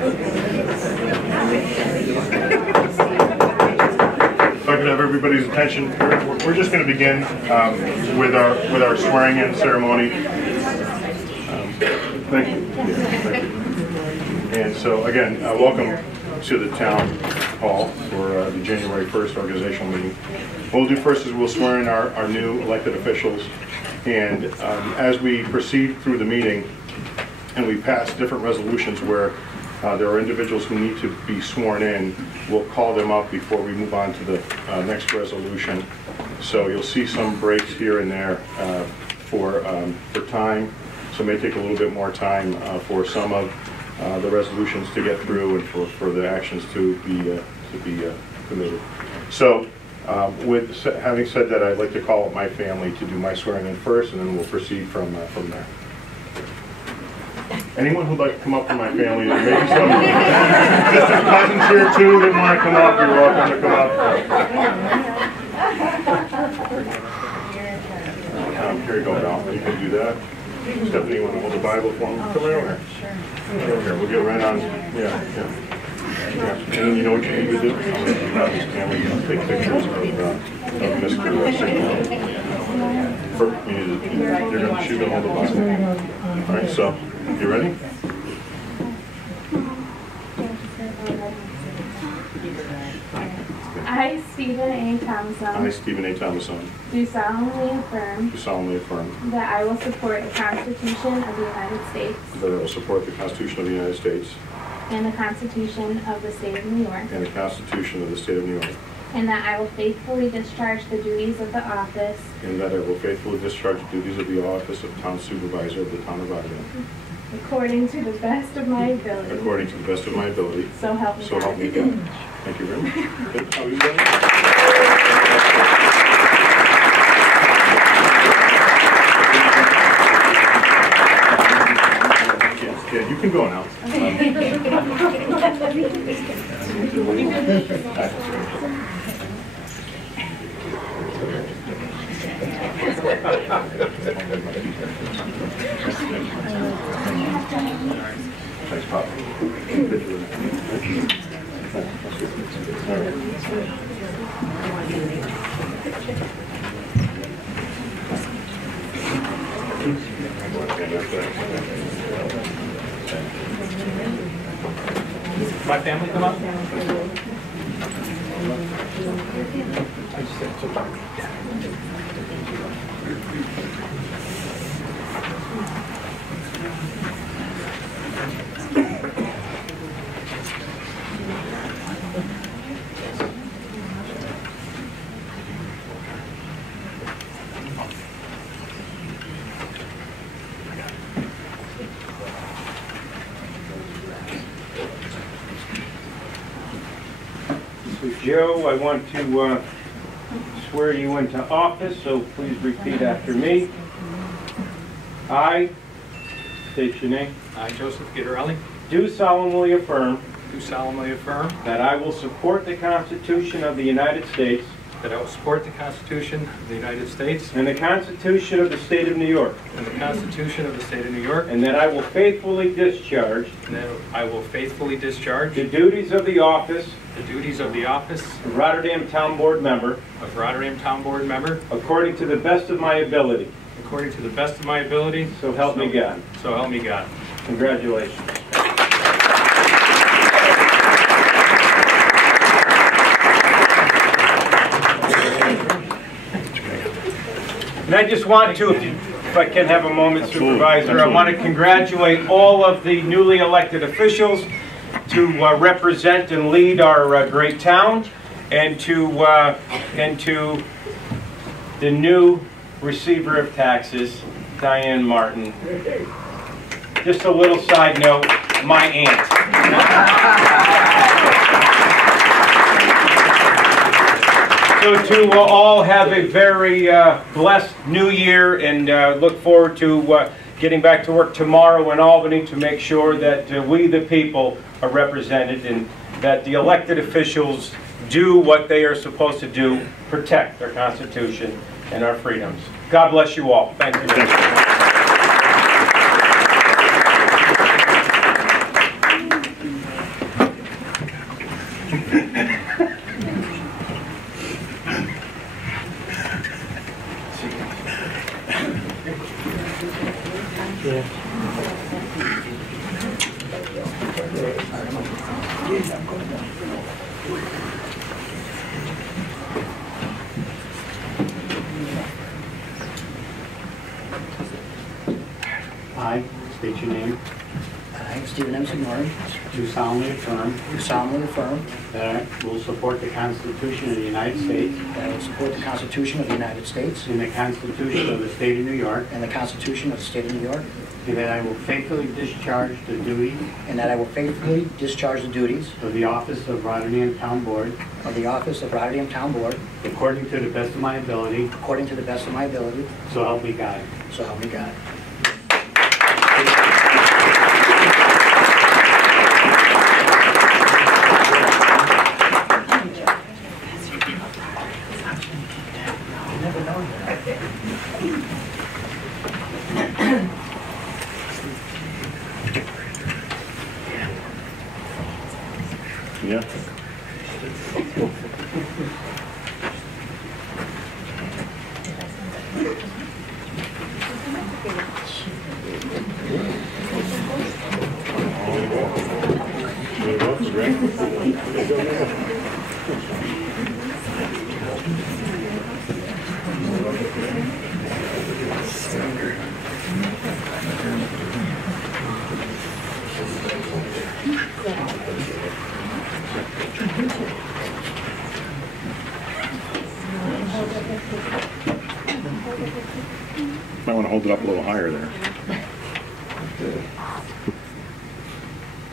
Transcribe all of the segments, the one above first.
If I could have everybody's attention, we're just going to begin with our swearing-in ceremony. Thank you. Thank you. And so again, welcome to the town hall for the January 1st organizational meeting. What we'll do first is we'll swear in our new elected officials, and as we proceed through the meeting and we pass different resolutions where there are individuals who need to be sworn in, we'll call them up before we move on to the next resolution. So you'll see some breaks here and there for time. So it may take a little bit more time for some of the resolutions to get through and for the actions to be committed. So with having said that, I'd like to call up my family to do my swearing in first, and then we'll proceed from there. Anyone who'd like to come up from my family, maybe some distant cousins here too that want to come up, you're welcome to come up. Here you go, Val. You can do that. Stephanie, you want to hold the Bible for me? Come right over here. Here, we'll get right on. Yeah. And then you know what you need to do? You have this camera, you can take pictures of Mr. Signal. She's going to hold the Bible. All right, so, you ready? I, Stephen A. Thomason. I, Stephen A. Thomason. Do solemnly affirm. Do solemnly affirm. That I will support the Constitution of the United States. That I will support the Constitution of the United States. And the Constitution of the State of New York. And the Constitution of the State of New York. And that I will faithfully discharge the duties of the office. And that I will faithfully discharge the duties of the office of Town Supervisor of the Town of Rotterdam. According to the best of my ability. According to the best of my ability. So help me God. So help me God. Thank you very much. Good. How are you doing? Yeah, you can go now. Thanks, Pop. My family come up? Joe, I want to swear you into office, so please repeat after me. I, state your name. I, Joseph Gitterelli, Do solemnly affirm do solemnly affirm that I will support the Constitution of the United States that I will support the Constitution of the United States and the Constitution of the State of New York, and the Constitution of the State of New York, and that I will faithfully discharge and that I will faithfully discharge the duties of the office of Rotterdam Town Board member Rotterdam Town Board member according to the best of my ability. according to the best of my ability. So help me God. So help me God. Congratulations. And I just want to, if I can have a moment, Supervisor, I want to congratulate all of the newly elected officials to represent and lead our great town, and to the new receiver of taxes, Diane Martin. Just a little side note, my aunt. So to all have a very blessed new year, and look forward to getting back to work tomorrow in Albany to make sure that we the people are represented, and that the elected officials do what they are supposed to do, protect our Constitution and our freedoms. God bless you all. Thank you. Thank you. I state your name. I, Stephen M. Signori, Do solemnly affirm do solemnly affirm that I will support the Constitution of the United States that I will support the Constitution of the United States and the Constitution of the State of New York, and the Constitution of the State of New York, and that I will faithfully discharge the duties and that I will faithfully discharge the duties of the office of Rotterdam Town Board of the office of Rotterdam Town Board according to the best of my ability, according to the best of my ability, so help me God. so help me God. Yeah. Might want to hold it up a little higher there.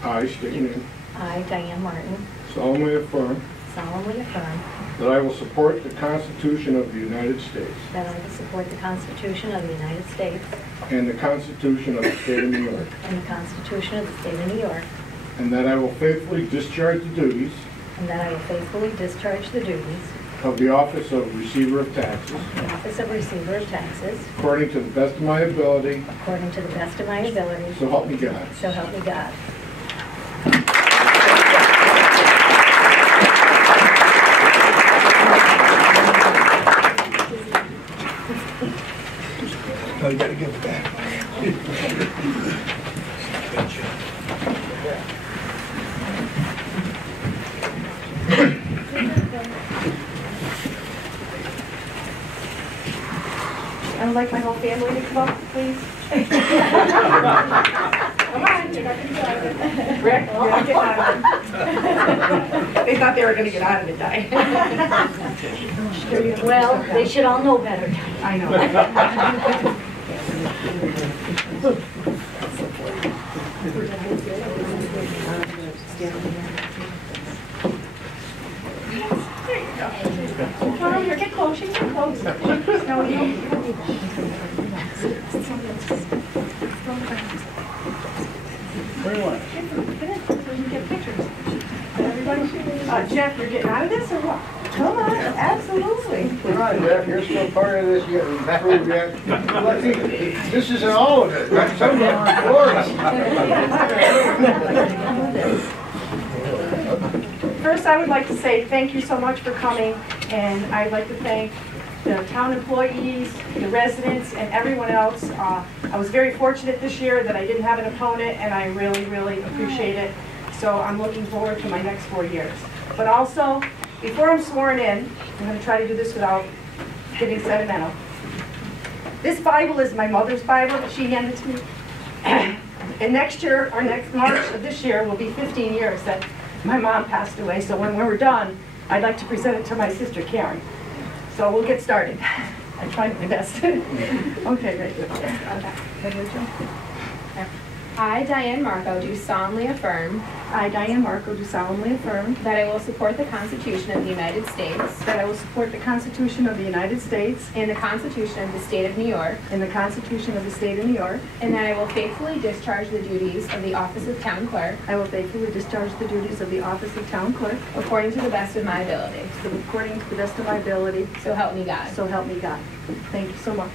I state your name. I, Diane Martin, Solemnly affirm solemnly affirm that I will support the Constitution of the United States that I will support the Constitution of the United States and the Constitution of the State of New York, and the Constitution of the State of New York, and that I will faithfully discharge the duties and that I will faithfully discharge the duties of the office of Receiver of Taxes of the Office of Receiver of Taxes according to the best of my ability, according to the best of my ability, so help me God. so help me God. Oh, you gotta give it back. I would like my whole family to come up, please. Come on, you're not gonna get out of it. Rick, you're not getting out of it. They thought they were gonna get out of it, Di. Well, they should all know better. I know. Come on, here, get close, you get close. No, you don't. Where do you want? Get in, so we can get pictures. Everybody, Jeff, you're getting out of this or what? Come on, absolutely. Come on, Jeff, you're still part of this, you haven't proved yet. Let's see, this isn't all of it, right? Some of them are Florida. First, I would like to say thank you so much for coming, and I'd like to thank the town employees, the residents, and everyone else. I was very fortunate this year that I didn't have an opponent, and I really, really appreciate it. So I'm looking forward to my next 4 years. But also, before I'm sworn in, I'm going to try to do this without getting sentimental. This Bible is my mother's Bible that she handed to me. And next year, or next March of this year, will be 15 years that my mom passed away. So when we're done, I'd like to present it to my sister Karen. So we'll get started. I tried my best. Okay, great. I, Diane Marco, do solemnly affirm I, Diane Marco, do solemnly affirm that I will support the Constitution of the United States that I will support the Constitution of the United States and the Constitution of the State of New York, and the Constitution of the State of New York. and that I will faithfully discharge the duties of the Office of Town Clerk I will faithfully discharge the duties of the office of Town Clerk according to the best of my ability. according to the best of my ability. So help me God. So help me God. Thank you so much.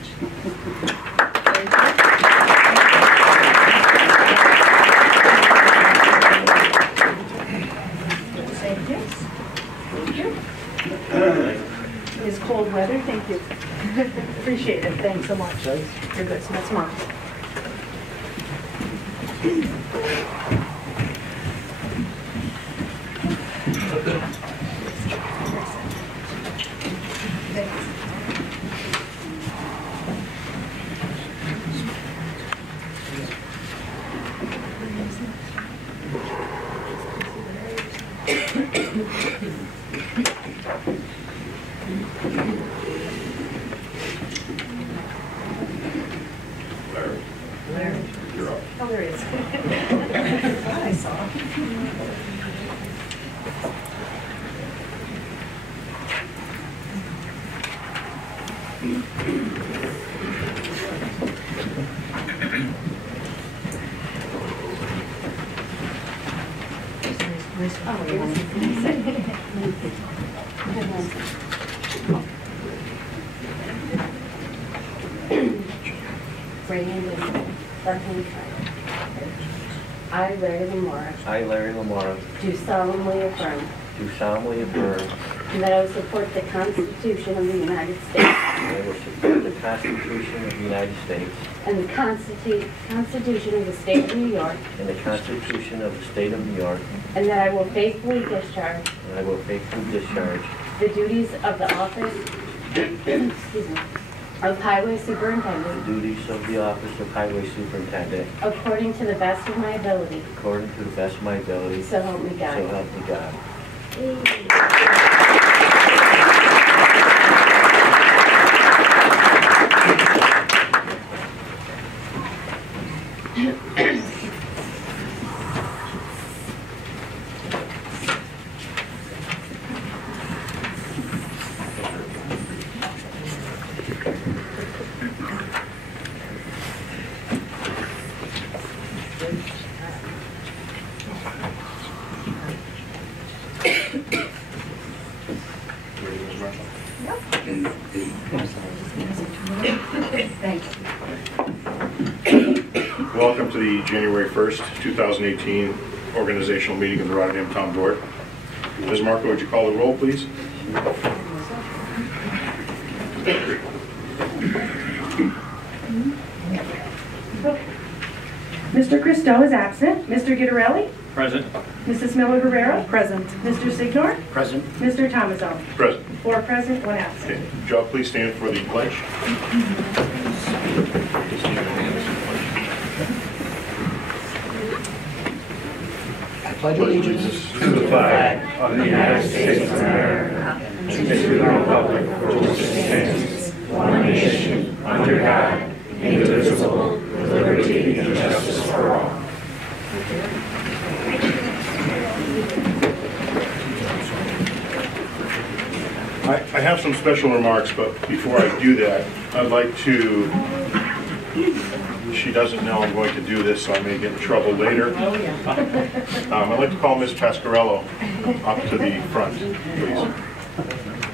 Thank you. Thank you. It's cold weather. Thank you. Appreciate it. Thanks so much. You're good. So that's mine. You're up. Oh, there is. I saw. Oh, it Right hand in, left hand side. I, Larry Lamora, I, Larry Lamora, do solemnly affirm do solemnly affirm that I will support the Constitution of the United States that I will support the Constitution of the United States and the Constitution of the State of New York, and the Constitution of the State of New York, and that I will faithfully discharge and I will faithfully discharge the duties of the office excuse me, of Highway the Superintendent duties of the office of Highway Superintendent according to the best of my ability. according to the best of my ability, So help me so God. help me God. Welcome to the January 1st, 2018 organizational meeting of the Rotterdam Town Board. Ms. Marco, would you call the roll, please? Mr. Christo is absent. Mr. Guidarelli? Present. Mrs. Miller Rivera? Present. Mr. Signor? Present. Mr. Thomason? Present. 4 present, 1 absent. Okay. Would you all please stand for the pledge? I pledge allegiance to the flag of the United States of America and to the republic for which it stands, one nation, under God, indivisible, with liberty and justice for all. I have some special remarks, but before I do that, I'd like to, she doesn't know I'm going to do this, so I may get in trouble later. I'd like to call Ms. Pasquarello up to the front, please.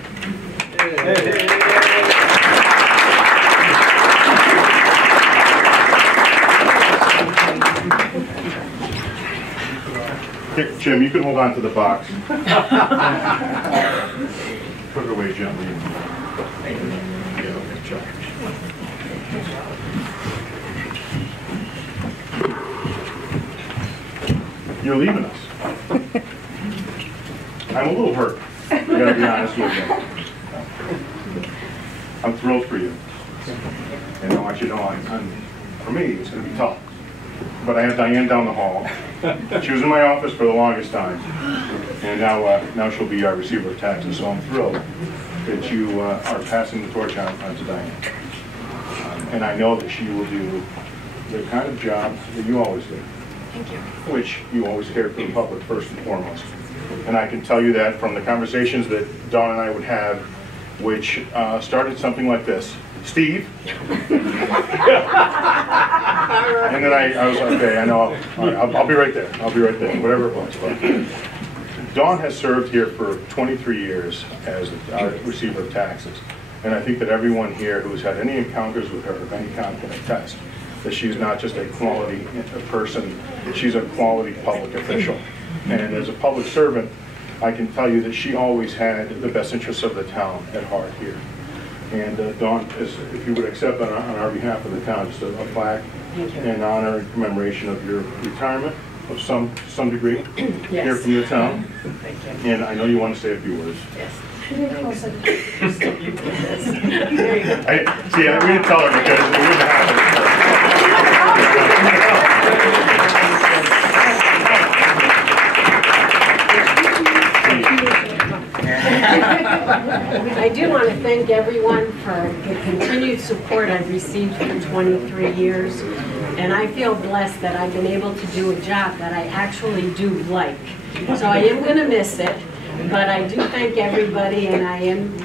Here, Jim, you can hold on to the box. Put it away gently. Yeah, okay, check. You're leaving us. I'm a little hurt. I gotta be honest with you. I'm thrilled for you. And I want you to know, for me, it's gonna be tough. But I have Diane down the hall. She was in my office for the longest time. And now she'll be our receiver of taxes, so I'm thrilled that you are passing the torch on to Diane. And I know that she will do the kind of job that you always do. Thank you. Which you always care for the public first and foremost. And I can tell you that from the conversations that Dawn and I would have, which started something like this. Steve? And then I was like, okay, I know, I'll be right there. I'll be right there, whatever it was. But Dawn has served here for 23 years as our receiver of taxes. And I think that everyone here who's had any encounters with her of any kind can attest that she's not just a quality person, she's a quality public official. And as a public servant, I can tell you that she always had the best interests of the town at heart here. And Dawn, if you would accept on our behalf of the town, just a plaque Thank you. in honor and commemoration of your retirement of some degree here Yes. from the town. Thank you. And I know you want to say a few words. Yes. Get in closer. There you go. We didn't tell her because it wouldn't happen. I do want to thank everyone for the continued support I've received for 23 years. And I feel blessed that I've been able to do a job that I actually do like. So I am going to miss it, but I do thank everybody, and I am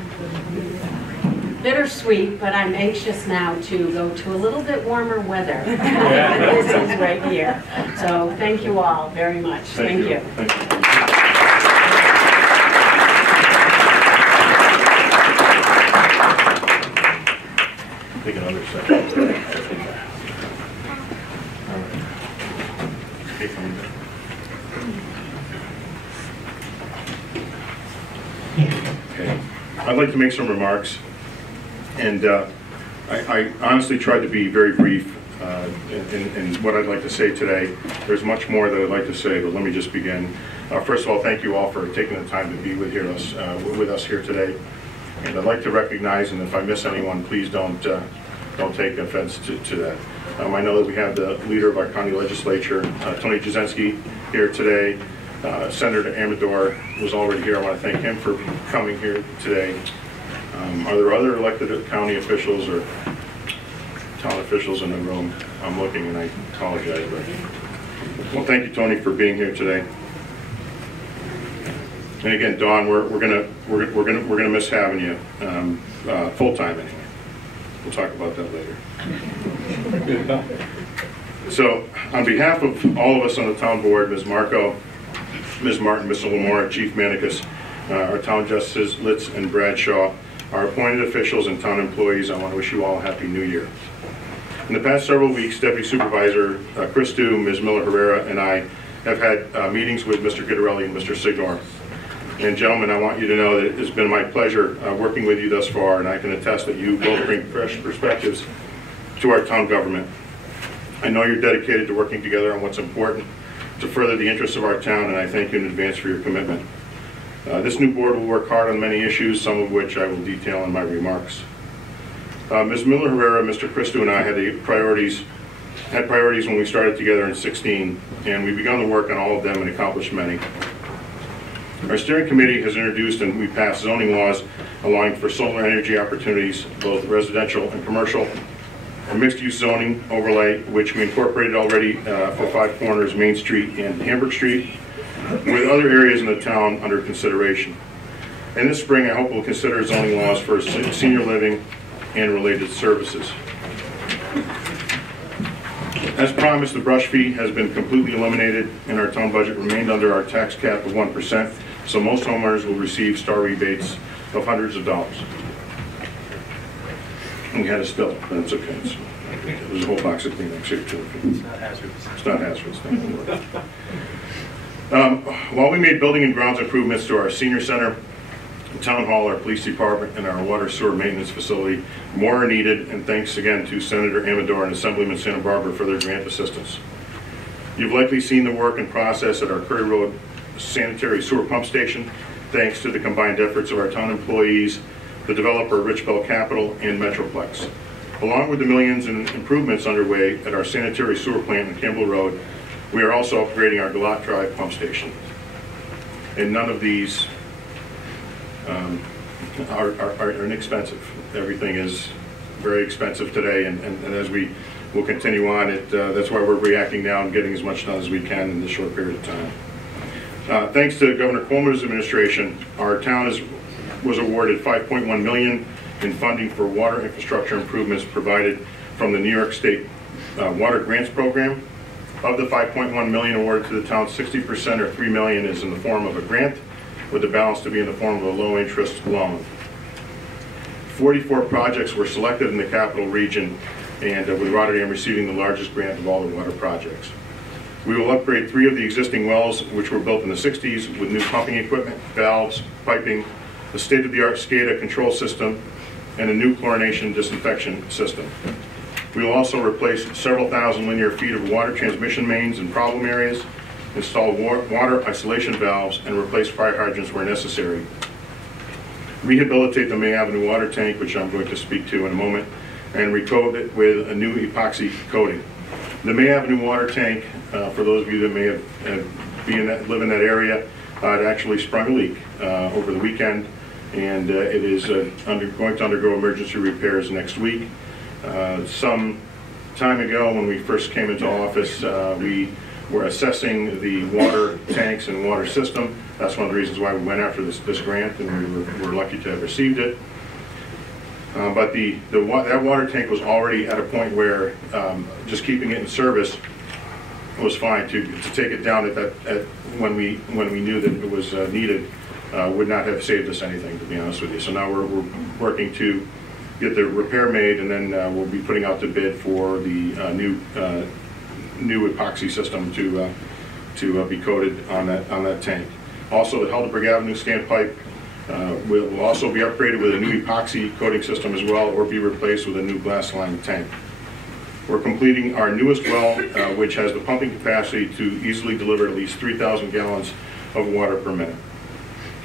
bittersweet, but I'm anxious now to go to a little bit warmer weather than this is right here. So thank you all very much. Thank you. Thank you. Take another second. All right. Okay, from there. Okay. I'd like to make some remarks, and I honestly tried to be very brief in what I'd like to say today. There's much more that I'd like to say, but let me just begin. First of all, thank you all for taking the time to be with us here today. And I'd like to recognize, and if I miss anyone, please don't take offense to that. I know that we have the leader of our county legislature, Tony Jasinski, here today. Senator Amador was already here. I want to thank him for coming here today. Are there other elected county officials or town officials in the room? I'm looking, and I apologize. But well, thank you, Tony, for being here today. And again, Dawn, we're gonna miss having you full time anyway. We'll talk about that later. So, on behalf of all of us on the town board, Ms. Marco, Ms. Martin, Ms. Lamora, Chief Manicus, our town justices Litz and Bradshaw, our appointed officials and town employees, I want to wish you all a happy new year. In the past several weeks, Deputy Supervisor Chris Dew, Ms. Miller-Herrera, and I have had meetings with Mr. Guidarelli and Mr. Signor. And gentlemen, I want you to know that it's been my pleasure working with you thus far, and I can attest that you both bring fresh perspectives to our town government. I know you're dedicated to working together on what's important to further the interests of our town, and I thank you in advance for your commitment. This new board will work hard on many issues, some of which I will detail in my remarks. Ms. Miller-Herrera, Mr. Christo, and I had priorities when we started together in 2016, and we've begun to work on all of them and accomplished many. Our steering committee has introduced and we passed zoning laws allowing for solar energy opportunities, both residential and commercial, a mixed-use zoning overlay, which we incorporated already for Five Corners, Main Street, and Hamburg Street, with other areas in the town under consideration. And this spring, I hope we'll consider zoning laws for senior living and related services. As promised, the brush fee has been completely eliminated, and our town budget remained under our tax cap of 1%, so most homeowners will receive star rebates of hundreds of dollars. And we had a spill, but it's okay. There's a whole box of Kleenex here too. It's not hazardous. It's not hazardous. While we made building and grounds improvements to our senior center, town hall, our police department, and our water sewer maintenance facility, more are needed, and thanks again to Senator Amador and Assemblyman Santa Barbara for their grant assistance. You've likely seen the work and process at our Curry Road sanitary sewer pump station, thanks to the combined efforts of our town employees, the developer Rich Bell Capital, and Metroplex. Along with the millions in improvements underway at our sanitary sewer plant in Campbell Road, we are also upgrading our Galat Drive pump station. And none of these are inexpensive. Everything is very expensive today, and as we will continue on, that's why we're reacting now and getting as much done as we can in this short period of time. Thanks to Governor Cuomo's administration, our town was awarded $5.1 million in funding for water infrastructure improvements provided from the New York State Water Grants Program. Of the $5.1 million awarded to the town, 60% or $3 million is in the form of a grant, with the balance to be in the form of a low-interest loan. 44 projects were selected in the capital region, and with Rotterdam receiving the largest grant of all the water projects. We will upgrade 3 of the existing wells, which were built in the 60s, with new pumping equipment, valves, piping, a state-of-the-art SCADA control system, and a new chlorination disinfection system. We will also replace several thousand linear feet of water transmission mains in problem areas, install water isolation valves, and replace fire hydrants where necessary. Rehabilitate the May Avenue water tank, which I'm going to speak to in a moment, and recoat it with a new epoxy coating. The May Avenue water tank, for those of you that may have live in that area, it actually sprung a leak over the weekend, and it is going to undergo emergency repairs next week. Some time ago, when we first came into office, we were assessing the water tanks and water system. That's one of the reasons why we went after this grant, and we were lucky to have received it. But that water tank was already at a point where just keeping it in service was fine. To take it down when we knew that it was needed would not have saved us anything, to be honest with you. So now we're working to get the repair made, and then we'll be putting out the bid for the new epoxy system to be coated on that tank. Also, the Helderberg Avenue standpipe will also be upgraded with a new epoxy coating system as well, or be replaced with a new glass-lined tank. We're completing our newest well, which has the pumping capacity to easily deliver at least 3,000 gallons of water per minute.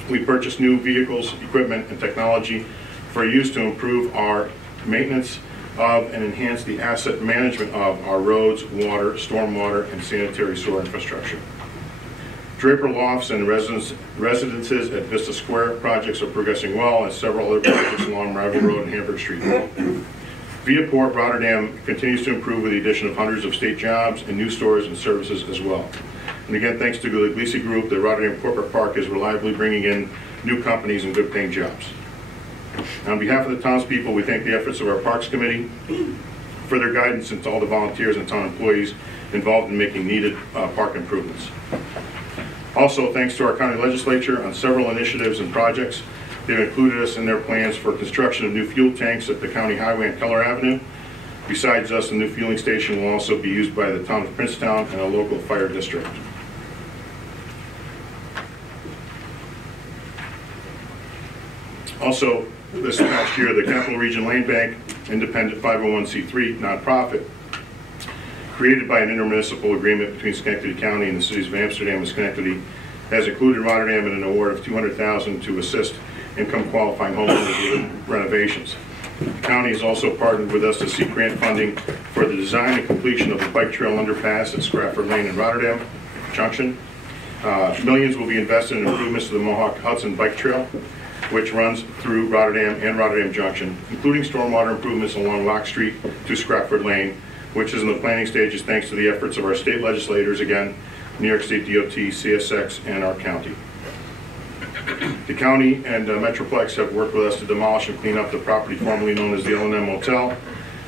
We purchased new vehicles, equipment, and technology for use to improve our maintenance of and enhance the asset management of our roads, water, stormwater, and sanitary sewer infrastructure. Draper Lofts and residences at Vista Square projects are progressing well, as several other projects along Rival Road and Hamburg Street. Viaport Rotterdam continues to improve with the addition of hundreds of state jobs and new stores and services as well. And again, thanks to the Glisi Group, the Rotterdam Corporate Park is reliably bringing in new companies and good paying jobs. On behalf of the townspeople, we thank the efforts of our Parks Committee for their guidance, and to all the volunteers and town employees involved in making needed park improvements. Also, thanks to our county legislature on several initiatives and projects. They've included us in their plans for construction of new fuel tanks at the County Highway and Keller Avenue. Besides us, the new fueling station will also be used by the town of Princetown and a local fire district. Also, this past year, the Capital Region Land Bank, independent 501c3 nonprofit, created by an intermunicipal agreement between Schenectady County and the cities of Amsterdam and Schenectady, has included Rotterdam in an award of $200,000 to assist income qualifying homeowners with renovations. The county has also partnered with us to seek grant funding for the design and completion of the bike trail underpass at Scrafford Lane in Rotterdam Junction. Millions will be invested in improvements to the Mohawk Hudson bike trail, which runs through Rotterdam and Rotterdam Junction, including stormwater improvements along Lock Street to Scrafford Lane, which is in the planning stages thanks to the efforts of our state legislators, again, New York State DOT, CSX, and our county. The county and Metroplex have worked with us to demolish and clean up the property formerly known as the L&M Motel.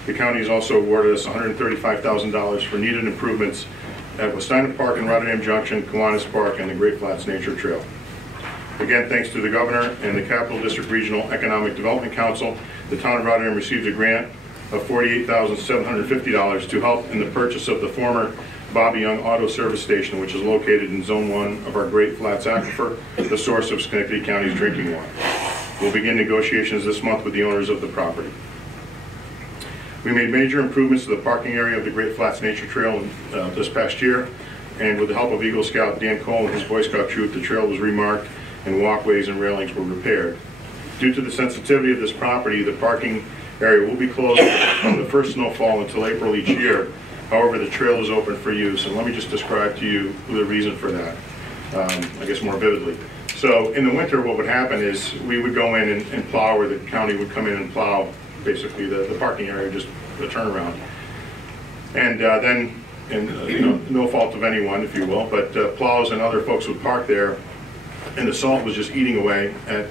The county has also awarded us $135,000 for needed improvements at Westina Park and Rotterdam Junction, Kiwanis Park, and the Great Flats Nature Trail. Again, thanks to the governor and the Capital District Regional Economic Development Council, the town of Rotterdam received a grant of $48,750 to help in the purchase of the former Bobby Young Auto Service Station, which is located in Zone 1 of our Great Flats Aquifer, the source of Schenectady County's drinking water. We'll begin negotiations this month with the owners of the property. We made major improvements to the parking area of the Great Flats Nature Trail this past year, and with the help of Eagle Scout Dan Cole and his Boy Scout troop, the trail was remarked and walkways and railings were repaired. Due to the sensitivity of this property, the parking area will be closed from the first snowfall until April each year. However, the trail is open for use, and let me just describe to you the reason for that, I guess more vividly. So in the winter, what would happen is we would go in and plow, or the county would come in and plow basically the parking area, just the turnaround. And then, no fault of anyone, if you will, but plows and other folks would park there, and the salt was just eating away at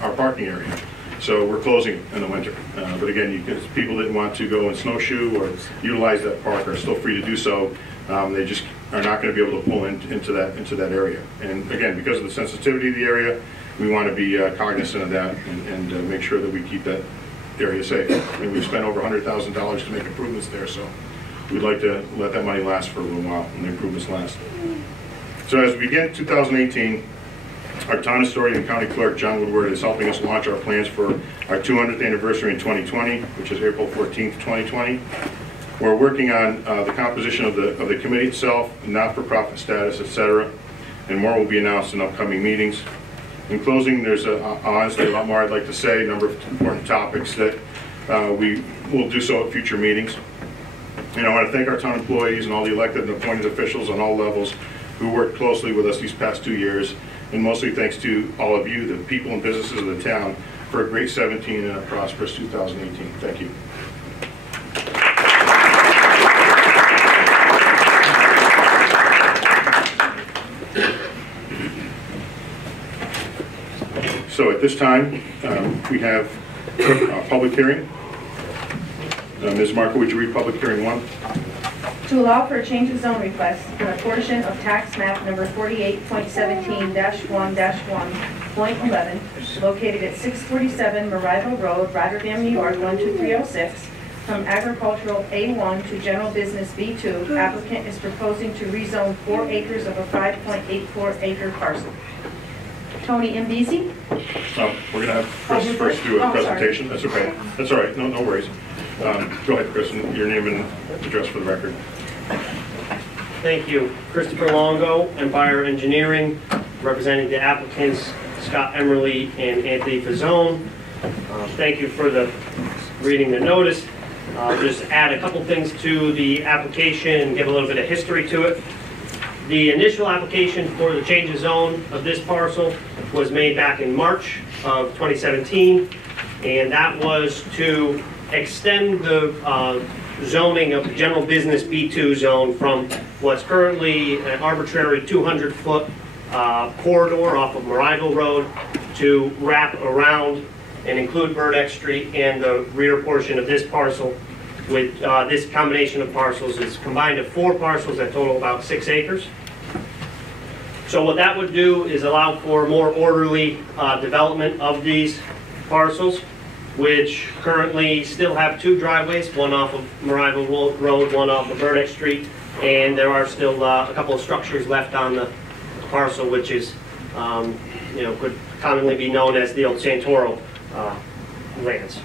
our parking area. So we're closing in the winter. But again, people didn't want to go and snowshoe or utilize that park are still free to do so. They just are not going to be able to pull into that area. And again, because of the sensitivity of the area, we want to be cognizant of that and make sure that we keep that area safe. I mean, we've spent over $100,000 to make improvements there, so we'd like to let that money last for a little while and the improvements last. So as we begin 2018, our town historian and county clerk, John Woodward, is helping us launch our plans for our 200th anniversary in 2020, which is April 14th, 2020. We're working on the composition of the committee itself, not-for-profit status, etc., and more will be announced in upcoming meetings. In closing, there's honestly a lot more I'd like to say, a number of important topics that we will do so at future meetings. And I want to thank our town employees and all the elected and appointed officials on all levels who worked closely with us these past 2 years, and mostly thanks to all of you, the people and businesses of the town, for a great 17 and a prosperous 2018. Thank you. So at this time, we have a public hearing. Ms. Marco, would you read public hearing 1? To allow for a change of zone request for a portion of tax map number 48.17-1-1.11, located at 647 Marival Road, Rotterdam, New York, 12306, from agricultural A1 to general business B2. Applicant is proposing to rezone 4 acres of a 5.84 acre parcel. Tony Imbisi. We're going to have Chris first do a presentation. That's okay. That's all right. No worries. Go ahead, Chris, and your name and address for the record. Thank you. Christopher Longo, Empire Engineering, representing the applicants Scott Emerly and Anthony Fazzone. Thank you for reading the notice. I'll just add a couple things to the application and give a little bit of history to it. The initial application for the change of zone of this parcel was made back in March of 2017, and that was to extend the zoning of the general business B2 zone from what's currently an arbitrary 200-foot corridor off of Marival Road to wrap around and include Burdeck Street and the rear portion of this parcel. With this combination of parcels is combined of 4 parcels that total about 6 acres. So what that would do is allow for more orderly development of these parcels, which currently still have 2 driveways, one off of Marival Road, one off of Burdeck Street, and there are still a couple of structures left on the parcel, which is, could commonly be known as the old Santoro lands.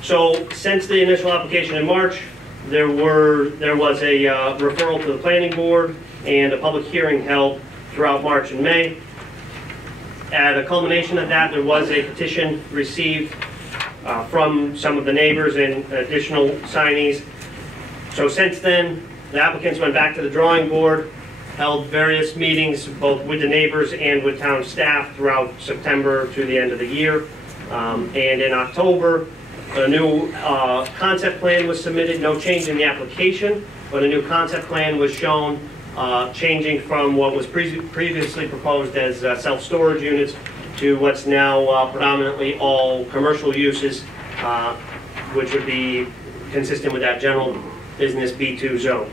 So since the initial application in March, there was a referral to the planning board and a public hearing held throughout March and May. At a culmination of that, there was a petition received from some of the neighbors and additional signees. So since then, the applicants went back to the drawing board, held various meetings both with the neighbors and with town staff throughout September to the end of the year. And in October, a new concept plan was submitted, no change in the application, but a new concept plan was shown, changing from what was previously proposed as self-storage units to what's now predominantly all commercial uses, which would be consistent with that general business B2 zone.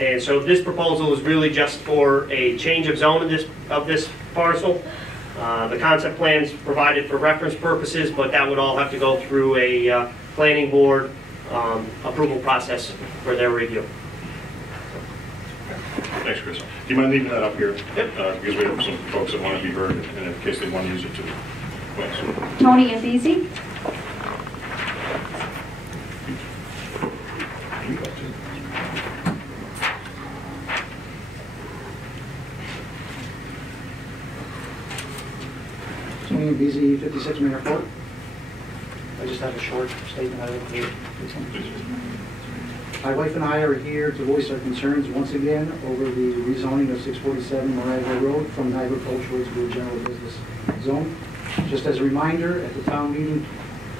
And so this proposal is really just for a change of zone of this parcel. The concept plans provided for reference purposes, but that would all have to go through a planning board approval process for their review. Thanks, Chris. Do you mind leaving that up here? Yep. Because we have some folks that want to be heard, and in case they want to use it too. Thanks. Tony Imbisi. Tony Imbisi, 56 Manor Court. I just have a short statement I would make. My wife and I are here to voice our concerns once again over the rezoning of 647 Marival Road from an agricultural to a general business zone. Just as a reminder, at the town meeting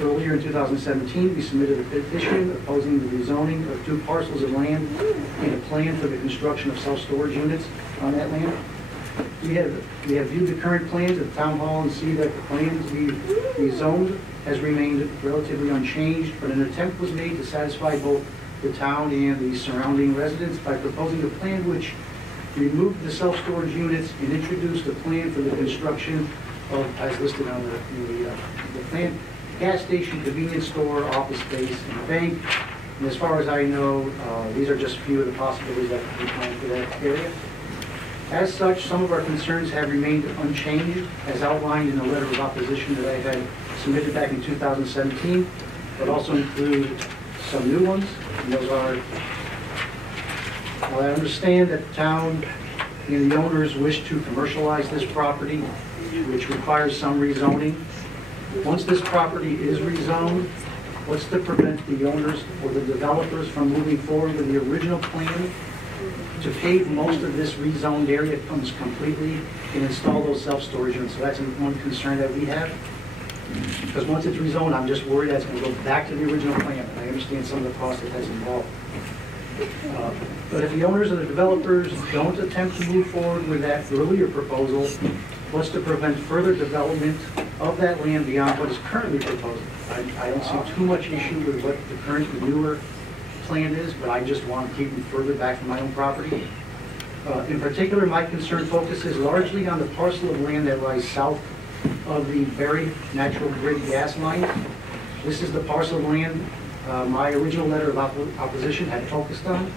earlier in 2017, we submitted a petition opposing the rezoning of 2 parcels of land and a plan for the construction of self-storage units on that land. We have viewed the current plans at the town hall and see that the plan to be rezoned has remained relatively unchanged, but an attempt was made to satisfy both the town and the surrounding residents by proposing a plan which removed the self-storage units and introduced a plan for the construction of, as listed on the plan, gas station, convenience store, office space, and a bank. And as far as I know, these are just a few of the possibilities that could be planned for that area. As such, some of our concerns have remained unchanged, as outlined in the letter of opposition that I had submitted back in 2017, but also include some new ones, and those are, well, I understand that the town and the owners wish to commercialize this property, which requires some rezoning. Once this property is rezoned, what's to prevent the owners or the developers from moving forward with the original plan to pave most of this rezoned area almost completely and install those self-storage units? So that's one concern that we have. Because once it's rezoned, I'm just worried that it's going to go back to the original plan. And I understand some of the cost that that's involved. But if the owners or the developers don't attempt to move forward with that earlier proposal, what's to prevent further development of that land beyond what is currently proposed? I don't see too much issue with what the current newer plan is, but I just want to keep them further back from my own property. In particular, my concern focuses largely on the parcel of land that lies south of the buried natural grid gas line. This is the parcel of land my original letter of opposition had focused on.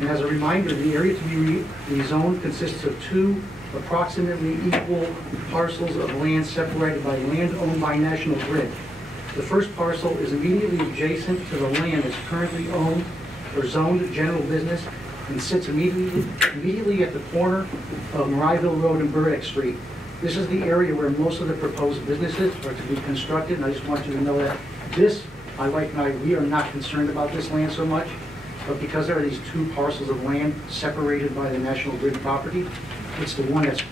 And as a reminder, the area to be rezoned consists of two approximately equal parcels of land separated by land owned by National Grid. The first parcel is immediately adjacent to the land that's currently owned or zoned general business and sits immediately at the corner of Maryville Road and Burdick Street. This is the area where most of the proposed businesses are to be constructed, and I just want you to know that this, we are not concerned about this land so much, but because there are these two parcels of land separated by the National Grid property, it's the one that's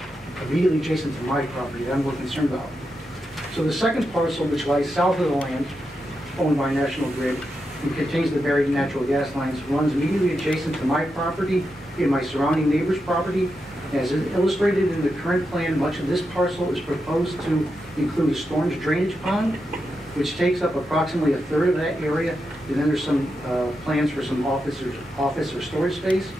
immediately adjacent to my property that I'm more concerned about. So the second parcel, which lies south of the land owned by National Grid and contains the buried natural gas lines, runs immediately adjacent to my property and my surrounding neighbor's property. As illustrated in the current plan, much of this parcel is proposed to include a storm drainage pond, which takes up approximately a third of that area, and then there's some plans for some office or storage space.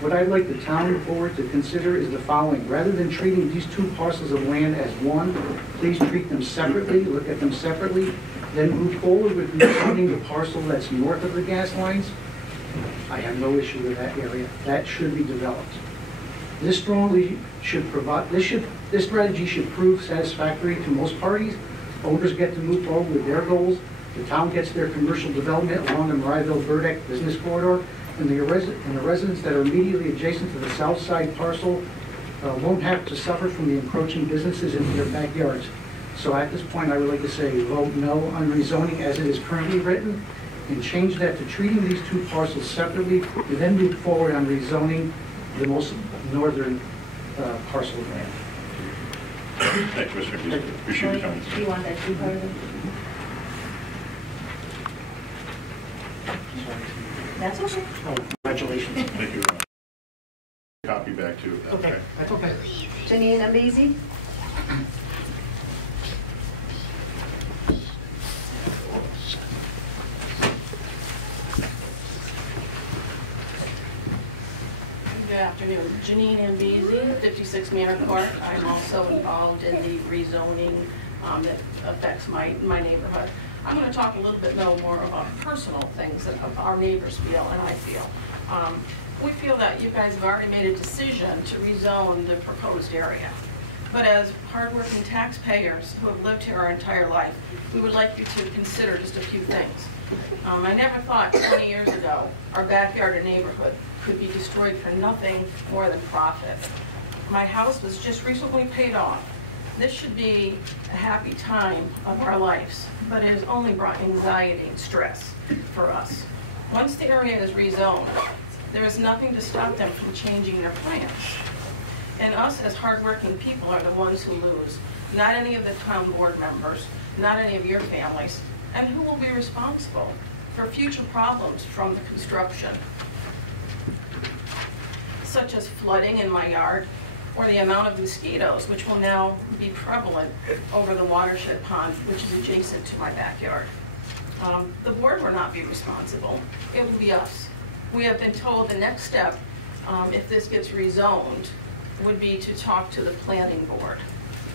What I'd like the town board to consider is the following. Rather than treating these two parcels of land as one, please treat them separately, look at them separately, then move forward with rezoning the parcel that's north of the gas lines. I have no issue with that area. That should be developed. This strategy should prove satisfactory to most parties. Owners get to move forward with their goals. The town gets their commercial development along the Maryville-Burdick business corridor, and the residents that are immediately adjacent to the south side parcel won't have to suffer from the encroaching businesses into their backyards. So at this point, I would like to say vote no on rezoning as it is currently written, and change that to treating these two parcels separately, and then move forward on rezoning the most northern parcel of land. Thank you, Mr. Keith. Appreciate your time. Do you want that to be part of it? That's okay. Oh, congratulations. Thank you. Copy back to. Okay, that's okay. Janine Amazing? Good afternoon. Janine Ambezi, 56 Manor Court. I'm also involved in the rezoning that affects my neighborhood. I'm going to talk a little bit more about personal things that our neighbors feel and I feel. We feel that you guys have already made a decision to rezone the proposed area. But as hardworking taxpayers who have lived here our entire life, we would like you to consider just a few things. I never thought 20 years ago our backyard and neighborhood could be destroyed for nothing more than profit. My house was just recently paid off. This should be a happy time of our lives, but it has only brought anxiety and stress for us. Once the area is rezoned, there is nothing to stop them from changing their plans. And us as hardworking people are the ones who lose, not any of the town board members, not any of your families. And who will be responsible for future problems from the construction, such as flooding in my yard, or the amount of mosquitoes, which will now be prevalent over the watershed pond, which is adjacent to my backyard. The board will not be responsible. It will be us. We have been told the next step, if this gets rezoned, would be to talk to the planning board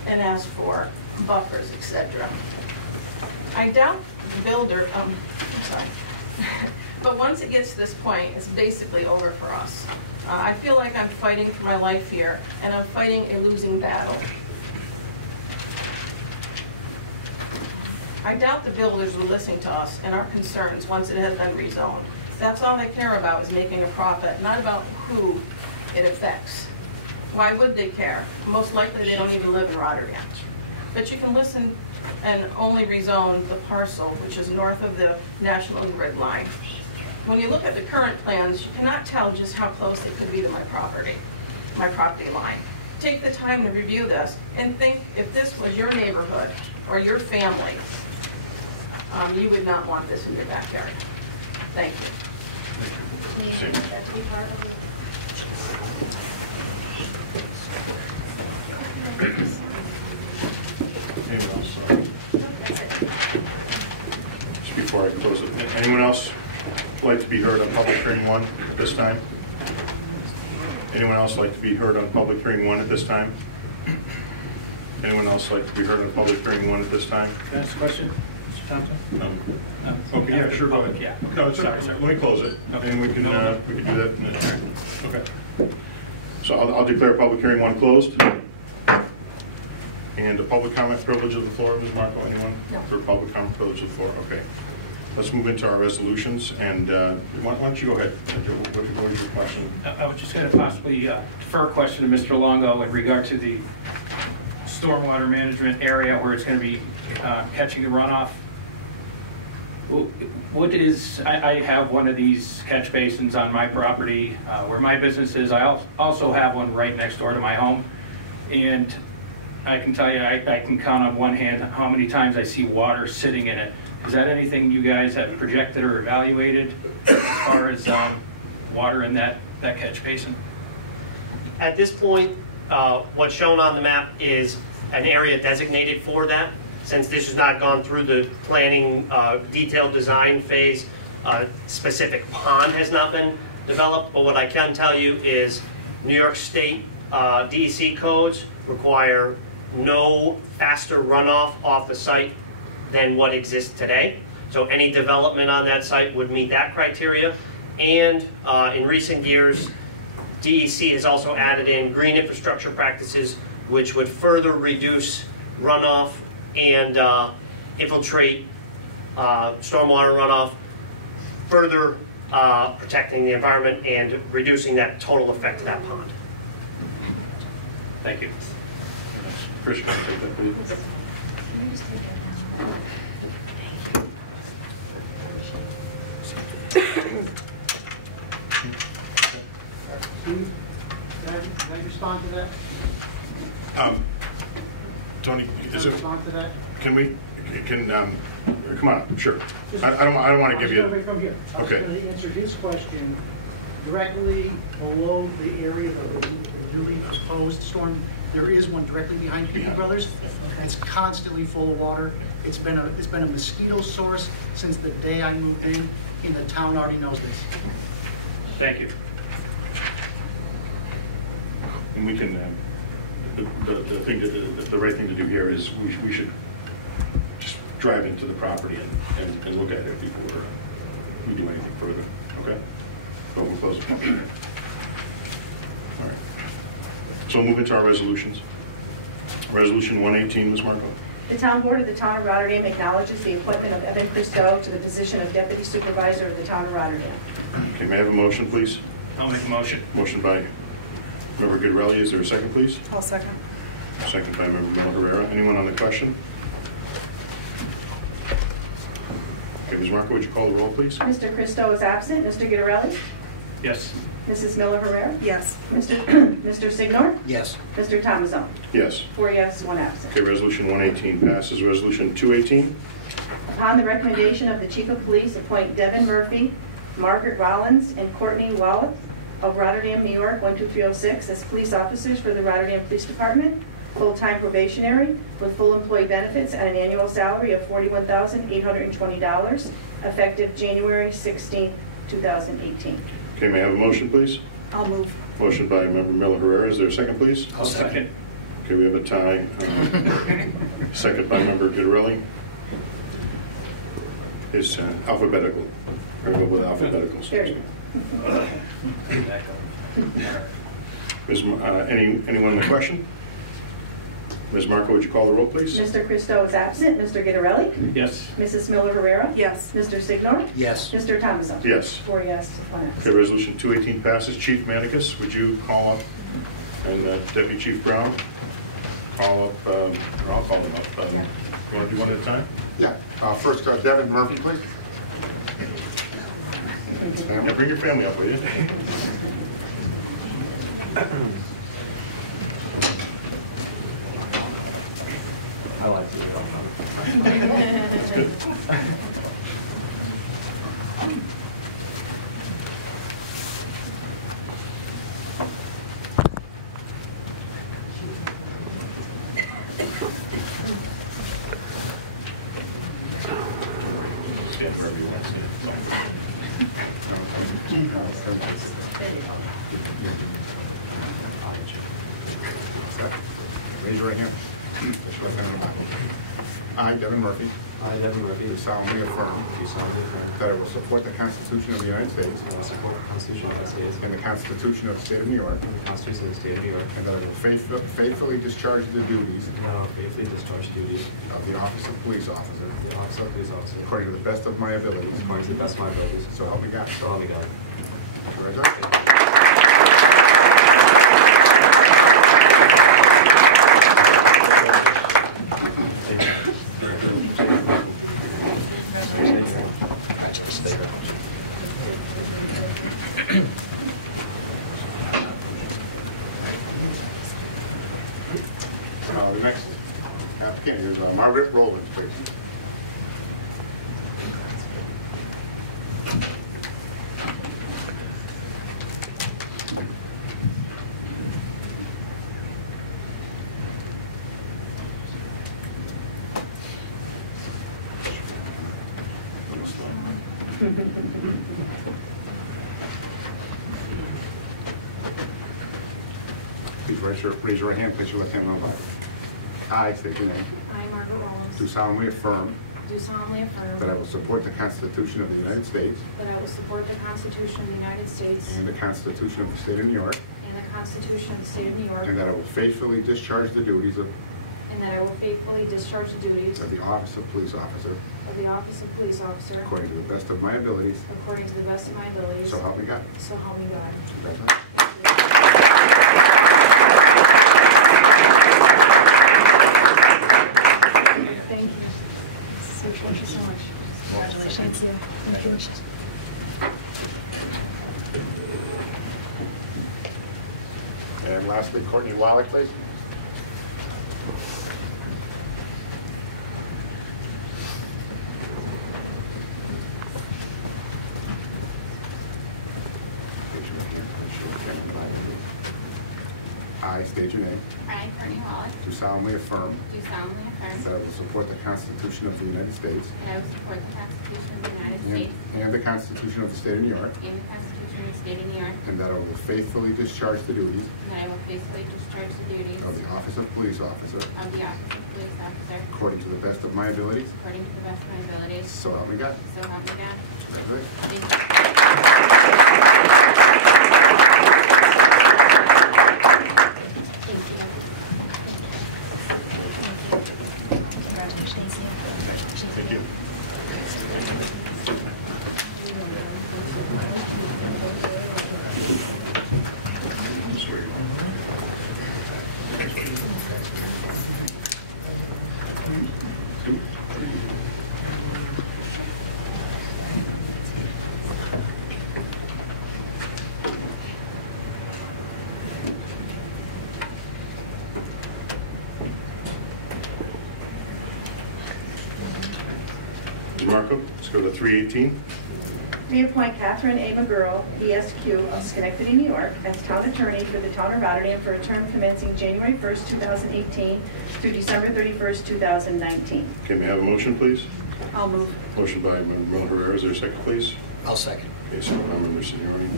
and ask for buffers, etc. I doubt the builder, sorry. But once it gets to this point, it's basically over for us. I feel like I'm fighting for my life here, and I'm fighting a losing battle. I doubt the builders are listening to us and our concerns once it has been rezoned. That's all they care about, is making a profit, not about who it affects. Why would they care? Most likely they don't even live in Rotterdam. But you can listen and only rezone the parcel, which is north of the National Grid line. When you look at the current plans, you cannot tell just how close it could be to my property line. Take the time to review this and think, if this was your neighborhood or your family, you would not want this in your backyard. Thank you. Anyone else? Just before I close it, anyone else like to be heard on public hearing 1 at this time? Anyone else like to be heard on public hearing 1 at this time? Anyone else like to be heard on public hearing 1 at this time? Can I ask a question, Mr. Thompson? Okay, yeah, sure, go ahead. Yeah. No, it's okay. Let me close it, and we can do that in a turn. Okay. So I'll declare public hearing 1 closed. And the public comment privilege of the floor, Ms. Marco, anyone? No. For public comment privilege of the floor, okay. Let's move into our resolutions, and why don't you go ahead? What is your question? I was just going to possibly defer a question to Mr. Longo in regard to the stormwater management area where it's going to be catching the runoff. What is, I have one of these catch basins on my property where my business is. I also have one right next door to my home, and I can tell you, I can count on one hand how many times I see water sitting in it. Is that anything you guys have projected or evaluated as far as water in that catch basin? At this point, what's shown on the map is an area designated for that. Since this has not gone through the planning detailed design phase, a specific pond has not been developed. But what I can tell you is New York State DEC codes require no faster runoff off the site than what exists today. So any development on that site would meet that criteria. And in recent years, DEC has also added in green infrastructure practices, which would further reduce runoff and infiltrate stormwater runoff, further protecting the environment and reducing that total effect of that pond. Thank you. Chris, can you take that, please? Steve, can I respond to that? Tony, is it? Respond to that? Can we? Come on, sure. I don't want to give you. From here. I was Okay. going to answer his question directly below the area that the newly proposed storm. There is one directly behind Peavy Brothers, and it's constantly full of water. It's been a mosquito source since the day I moved in, and the town already knows this. Thank you. And we can. The right thing to do here is we should just drive into the property and look at it before we do anything further. Okay. But we'll close the public hearing. All right. So we'll move into our resolutions. Resolution 118, Ms. Marco. The Town Board of the Town of Rotterdam acknowledges the appointment of Evan Christo to the position of Deputy Supervisor of the Town of Rotterdam. Okay, may I have a motion, please? I'll make a motion. Motion by Member Goodrelli. Is there a second, please? I'll second. Second by Member Miller Herrera. Anyone on the question? Okay, Ms. Marco, would you call the roll, please? Mr. Christo is absent. Mr. Guidarelli? Yes. Mrs. Miller Herrera? Yes. Mr. Signor? Yes. Mr. Tomazone? Yes. 4 yes, 1 absent. Okay, Resolution 118 passes. Resolution 218. Upon the recommendation of the Chief of Police, appoint Devin Murphy, Margaret Rollins, and Courtney Wallach of Rotterdam, New York, 12306 as police officers for the Rotterdam Police Department, full-time probationary, with full employee benefits at an annual salary of $41,820, effective January 16, 2018. Okay, may I have a motion, please? I'll move. Motion by Member Miller Herrera. Is there a second, please? I'll second. Okay, we have a tie. Second by Member Guidarelli. Is alphabetical. We're going to go with alphabetical. There you go. Anyone in the question? Ms. Marco, would you call the roll, please? Mr. Christo is absent. Mr. Gitterelli? Yes. Mrs. Miller Rivera? Yes. Mr. Signor? Yes. Mr. Thomason? Yes. 4 yes, 1 absent. Okay, resolution 218 passes. Chief Manicus, would you call up, and Deputy Chief Brown, call up, or I'll call them up. You want to do one at a time? Yeah. First, Devin Murphy, please. Yeah, bring your family up, will you? I like to go. That's good. Stand wherever you want to stand. Raise your right hand. Place your left hand on the Bible. I, Devin Murphy, I, Devin Murphy, do solemnly affirm do solemnly affirm that I will support the Constitution of the United States that I will support the Constitution of the United States and the Constitution of the State of New York, and the Constitution of the State of New York, and that I will faithfully discharge the duties and that I will faithfully discharge the duties of the office of police officer of the office of police officer according to the best of my abilities. according to the best of my abilities. So help me God. So help me God. Congratulations. The next applicant is Margaret Rowland, please. Please raise your right hand, place your left hand on the Bible. I state your name. I, Margaret Rollins, Do solemnly affirm do solemnly affirm that I will support the Constitution of the United States that I will support the Constitution of the United States and the Constitution of the State of New York, and the Constitution of the State of New York, and that I will faithfully discharge the duties of the office of police officer according to the best of my abilities, So help me God. so help me God. Congratulations. Thank you. Thank you so much. Congratulations. Thank you. And lastly, Courtney Wallach, please. I state your name. I, Courtney Wallace, Do solemnly affirm do solemnly affirm that I will support the Constitution of the United States that I will support the Constitution of the United and States and the Constitution of the State of New York, and the Constitution of the State of New York, and that I will faithfully discharge the duties and that I will faithfully discharge the duties of the office of police officer of the office of police officer according to the best of my abilities. according to the best of my abilities. So help me God. So help me God. Congratulations. Thank you. Thank you. Marco, let's go to 318. Reappoint Catherine A. McGurl, ESQ of Schenectady, New York, as town attorney for the town of Rotterdam for a term commencing January 1st, 2018 through December 31st, 2019. Can we have a motion, please? I'll move. Motion by Mel Herrera. Is there a second, please? I'll second. Okay, so by Member Signori.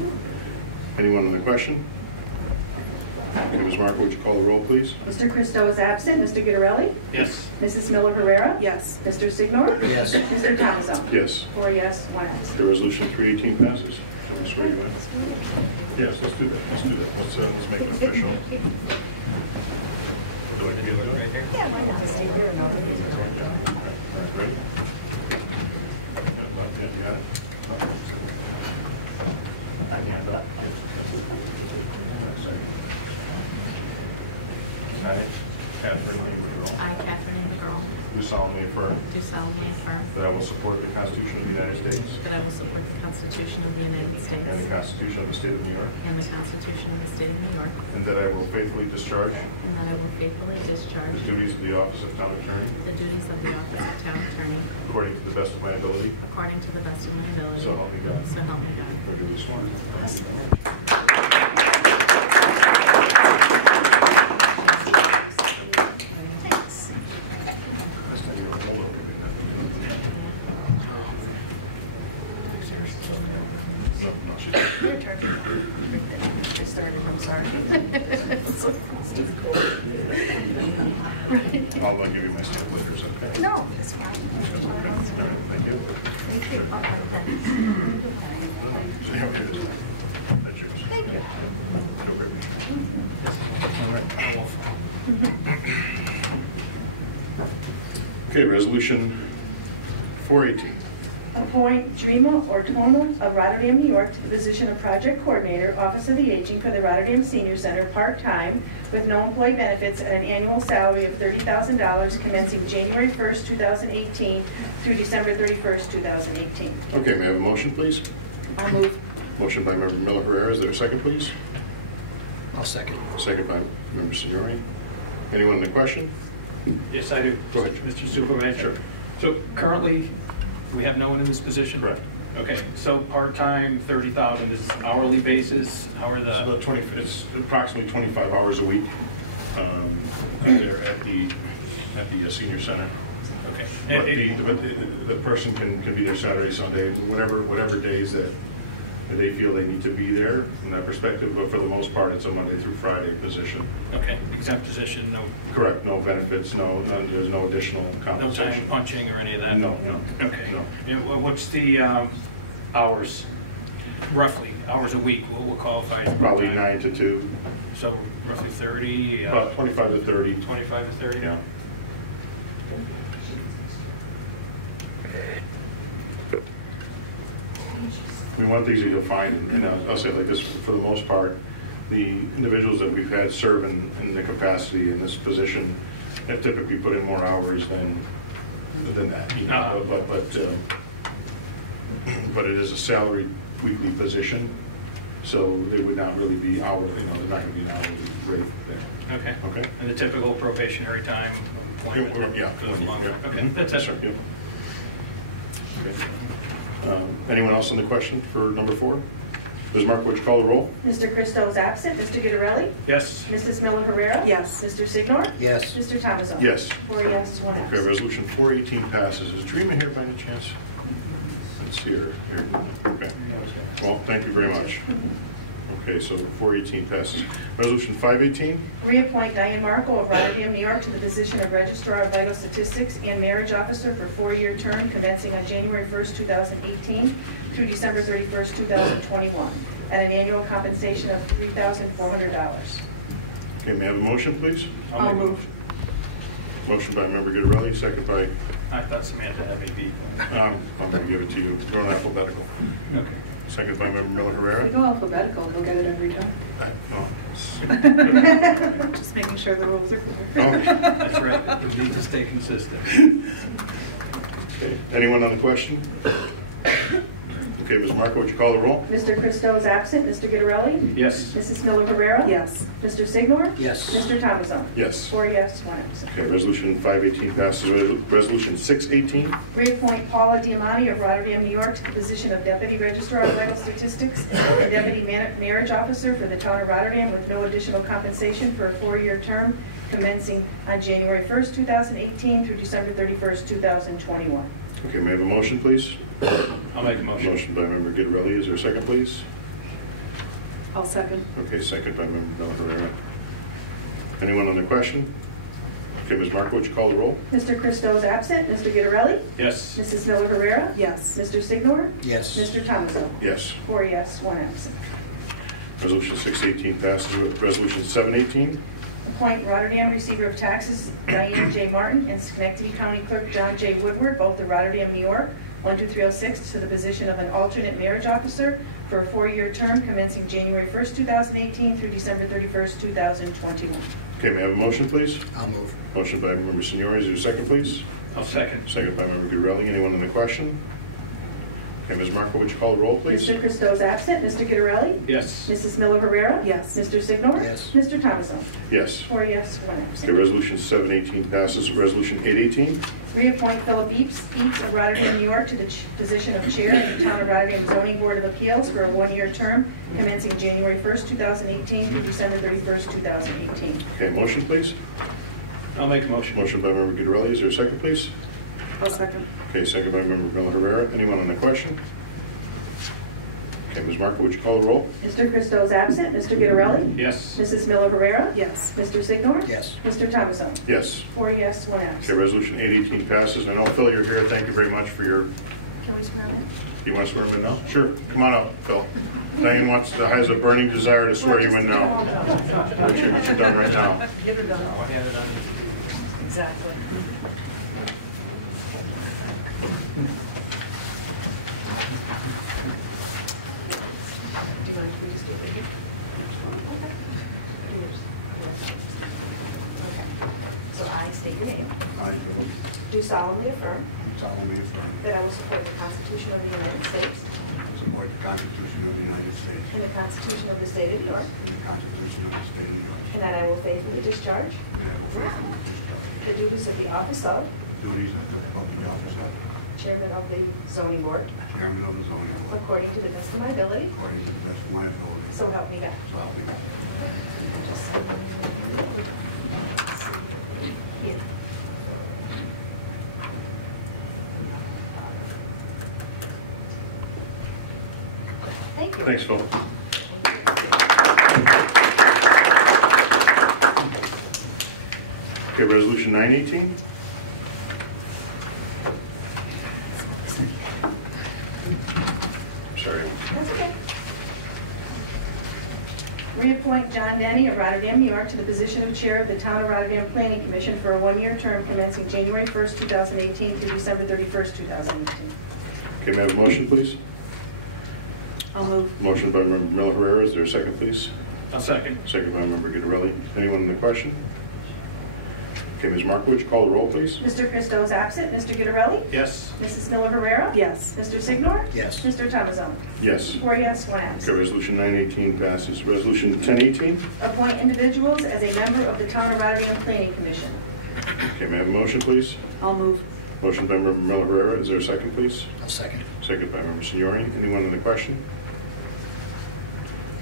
Anyone on the question? Okay, Ms. Marco, would you call the roll, please? Mr. Christo is absent. Mr. Gitterelli? Yes. Mrs. Miller Herrera? Yes. Mr. Signor? Yes. Mr. Thomason? Yes. 4 yes, 1 absent. The resolution 318 passes. Can we swear you in? Yes, let's do that. Let's do that. Let's make it official. like me to do it? Right here? Yeah, why not? Stay here and I'll Ready? Yeah, you got it. I, Catherine Haverhill, I, Catherine Haverhill, do solemnly affirm do solemnly affirm that I will support the Constitution of the United States that I will support the Constitution of the United States and the Constitution of the State of New York, and the Constitution of the State of New York, and that I will faithfully discharge and that I will faithfully discharge the duties of the office of Town Attorney the duties of the office of Town Attorney according to the best of my ability. according to the best of my ability. So help me God. So help me God. Or duly sworn. Your turn. I started, I'm sorry. I'll give you my stamp later, okay? No, it's fine. All right, thank you. Thank you. So, yeah, here it is. That's yours. Thank you. No problem. All right. Okay, resolution 418. Appoint Dreama Ortona of Rotterdam, New York to the position of Project Coordinator, Office of the Aging for the Rotterdam Senior Center, part-time, with no employee benefits at an annual salary of $30,000 commencing January 1st, 2018 through December 31st, 2018. Okay, may I have a motion, please? I'll move. Motion by Member Miller Herrera. Is there a second, please? I'll second. Second by Member Signori. Anyone in the question? Yes, I do. Go ahead. Mr. Supervisor. Sure. So currently, we have no one in this position? Correct. Okay, so part-time, 30,000 is hourly basis? How are It's the, about 20, it's approximately 25 hours a week there at the senior center. okay. But the person can be there Saturday, Sunday, whatever days that they feel they need to be there from that perspective, but for the most part, it's a Monday through Friday position. Okay, exempt position, no, Correct, no benefits, there's no additional no compensation. time punching or any of that? No. Okay. No. And what's the hours, roughly, hours a week? What qualifies? as Probably part-time? 9 to 2, So roughly 30? about 25 to 30. 25 to 30? Yeah. I mean, one thing that you'll find, and I'll say it like this, for the most part, the individuals that we've had serve in the capacity in this position have typically put in more hours than that. You know, but it is a salaried weekly position, so they would not really be hourly. You know, they're not going to be an hourly rate there. Okay. Okay. And the typical probationary time? Employment Yeah. goes longer? Yeah. Okay, Mhm. that's Yes, it. sir. Yeah. Okay. Anyone else on the question for number 4? Ms. Mark, would you call the roll? Mr. Christo is absent. Mr. Guidarelli? Yes. Mrs. Miller Herrera? Yes. Mr. Signor? Yes. Mr. Thomason? Yes. 4 yes, 1 Okay, absent. resolution 418 passes. Is Dreama here by any chance? Let's see her here. Okay. Well, thank you very much. Okay, so 418 passes. Resolution 518? Reappoint Diane Marco of Rotterdam, New York to the position of Registrar of Vital Statistics and Marriage Officer for 4-year term commencing on January 1st, 2018 through December 31st, 2021 at an annual compensation of $3,400. Okay, may I have a motion, please? I'll move. Motion by Member Guidarelli, second by, I thought Samantha had maybe. I'm going to give it to you. You're on alphabetical. Okay. Second by Member Miller Herrera. We go alphabetical, he'll get it every time. No. Just making sure the rules are clear. Okay. That's right. We need to stay consistent. Okay. Anyone on the question? Okay, Ms. Marco, would you call the roll? Mr. Christo is absent. Mr. Guidarelli? Yes. Mrs. Miller Herrera? Yes. Mr. Signor? Yes. Mr. Thomason? Yes. 4 yes, 1 absent. Okay, resolution 518 passes. Resolution 618? Reappoint Paula Diamante of Rotterdam, New York to the position of Deputy Registrar of Vital Statistics and Deputy Marriage Officer for the Town of Rotterdam with no additional compensation for a 4-year term commencing on January 1st, 2018 through December 31st, 2021. Okay, may I have a motion, please? I'll make a motion. Motion by Member Guidarelli. Is there a second, please? I'll second. Okay, second by Member Miller Herrera. Anyone on the question? Okay, Ms. Marco, would you call the roll? Mr. Christo is absent. Mr. Guidarelli? Yes. Mrs. Miller Herrera? Yes. Mr. Signor? Yes. Mr. Thomason? Yes. 4 yes, 1 absent. Resolution 618 passes. Resolution 718? Appoint Rotterdam Receiver of Taxes Diane J. Martin and Schenectady County Clerk John J. Woodward, both of Rotterdam, New York, 12306, to the position of an alternate marriage officer for a 4-year term commencing January 1st, 2018 through December 31st, 2021. Okay, may I have a motion, please? I'll move. Motion by Member Signori, is there a second, please? I'll second. Second by Member Guidarelli. Anyone on the question? Okay, Ms. Marco, would you call the roll, please? Mr. Christo is absent. Mr. Guidarelli? Yes. Mrs. Miller Herrera? Yes. Mr. Signor? Yes. Mr. Thomason? Yes. 4 yes, 1 Okay, absent. resolution 718 passes. Resolution 818. Reappoint Philip Eaps of Rotterdam, New York, to the position of Chair of the Town of Rotterdam Zoning Board of Appeals for a 1-year term commencing January 1st, 2018 through December 31st, 2018. Okay, motion, please. I'll make a motion. Motion by Member Guidarelli, is there a second, please? I'll second. Okay, second by Member Miller Herrera. Anyone on the question? Okay, Ms. Marco, would you call the roll? Mr. Christo is absent. Mr. Guidarelli? Yes. Mrs. Miller Herrera? Yes. Mr. Signor? Yes. Mr. Thomason? Yes. 4 yes, 1 Okay, absent. resolution 818 passes. I know, Phil, you're here. Thank you very much for your... Can we swear in? You want to swear him in now? Sure. Come on up, Phil. Diane has a burning desire to swear you in now. Which you're done right now. Get it done. Exactly. So I state your name. I do Do solemnly affirm solemnly affirm that I will support the Constitution of the United States to support the Constitution of the United States and the Constitution of the State of New York, and the Constitution of the State of New York, and that I will faithfully discharge and I will faithfully discharge the duties of the office of the duties of the office of Chairman of the Zoning Board Chairman of the Zoning Board according to the best of my ability, according to the best of my ability. so help me God. So help me God. Here. Thank you. Thanks, Phil. Okay, resolution 918. Sorry. That's okay. Reappoint John Denny of Rotterdam, New York, to the position of Chair of the Town of Rotterdam Planning Commission for a 1-year term commencing January 1st, 2018 through December 31st, 2018. Okay, may I have a motion, please? I'll move. Motion by Member Miller Herrera. Is there a second, please? I'll second. Second by Member Guidarelli. Anyone in the question? Okay, Ms. Marco, would you call the roll, please? Mr. Christo is absent. Mr. Guidarelli? Yes. Mrs. Miller Herrera? Yes. Mr. Signor? Yes. Mr. Thomason? Yes. 4 yes, 1 Okay, absent. resolution 918 passes. Resolution 1018. Appoint individuals as a member of the Town of Rotterdam Planning Commission. Okay, may I have a motion, please? I'll move. Motion by Member Miller Herrera. Is there a second, please? I'll second. Second by Member Signori. Anyone in the question?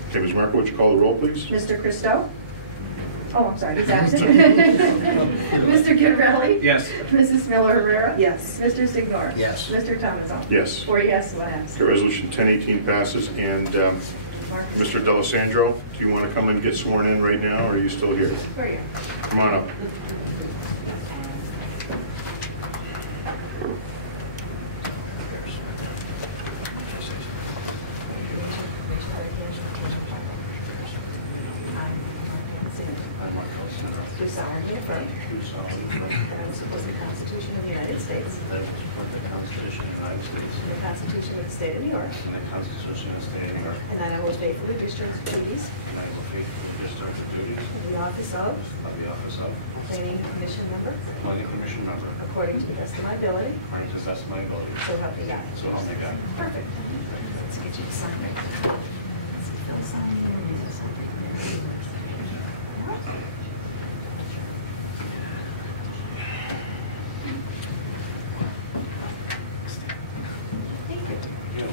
Okay, Ms. Marco, would you call the roll, please? Mr. Christo? Oh, I'm sorry, he's absent. Mr. Guidarelli? Yes. Mrs. Miller Herrera? Yes. Mr. Signor? Yes. Mr. Thomason? Yes. 4 yes, 1 absent. Okay, resolution 1018 passes. And Mr. D'Alessandro, do you want to come and get sworn in right now, or are you still here? Where are you? Come on up. Do solemnly affirm that I will support the Constitution of the United States That I will support the Constitution of the United States and the Constitution of the State of New York, and the Constitution of the State of New York, and that I will faithfully discharge the duties and I will faithfully discharge the duties of the office of of the office of Planning Commission member Planning Commission member according to the best of my ability, according to the best of my ability. so help me God. So help me God. Perfect. Let's get you to sign right now. Let's see, Phil, sign here, and you sign right here. Thank you.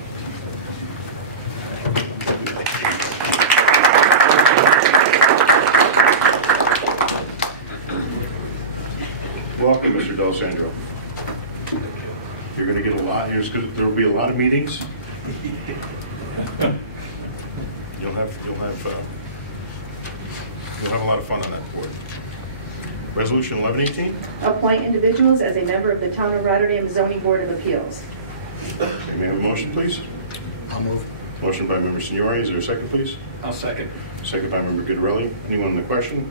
Welcome, Mr. D'Alessandro. You're going to get a lot. There will be a lot of meetings. You'll have a lot of fun on that board. Resolution 1118. Appoint individuals as a member of the Town of Rotterdam Zoning Board of Appeals. May I have a motion, please? I'll move. Motion by Member Signori. Is there a second, please? I'll second. Second by Member Guidarelli. Anyone in the question?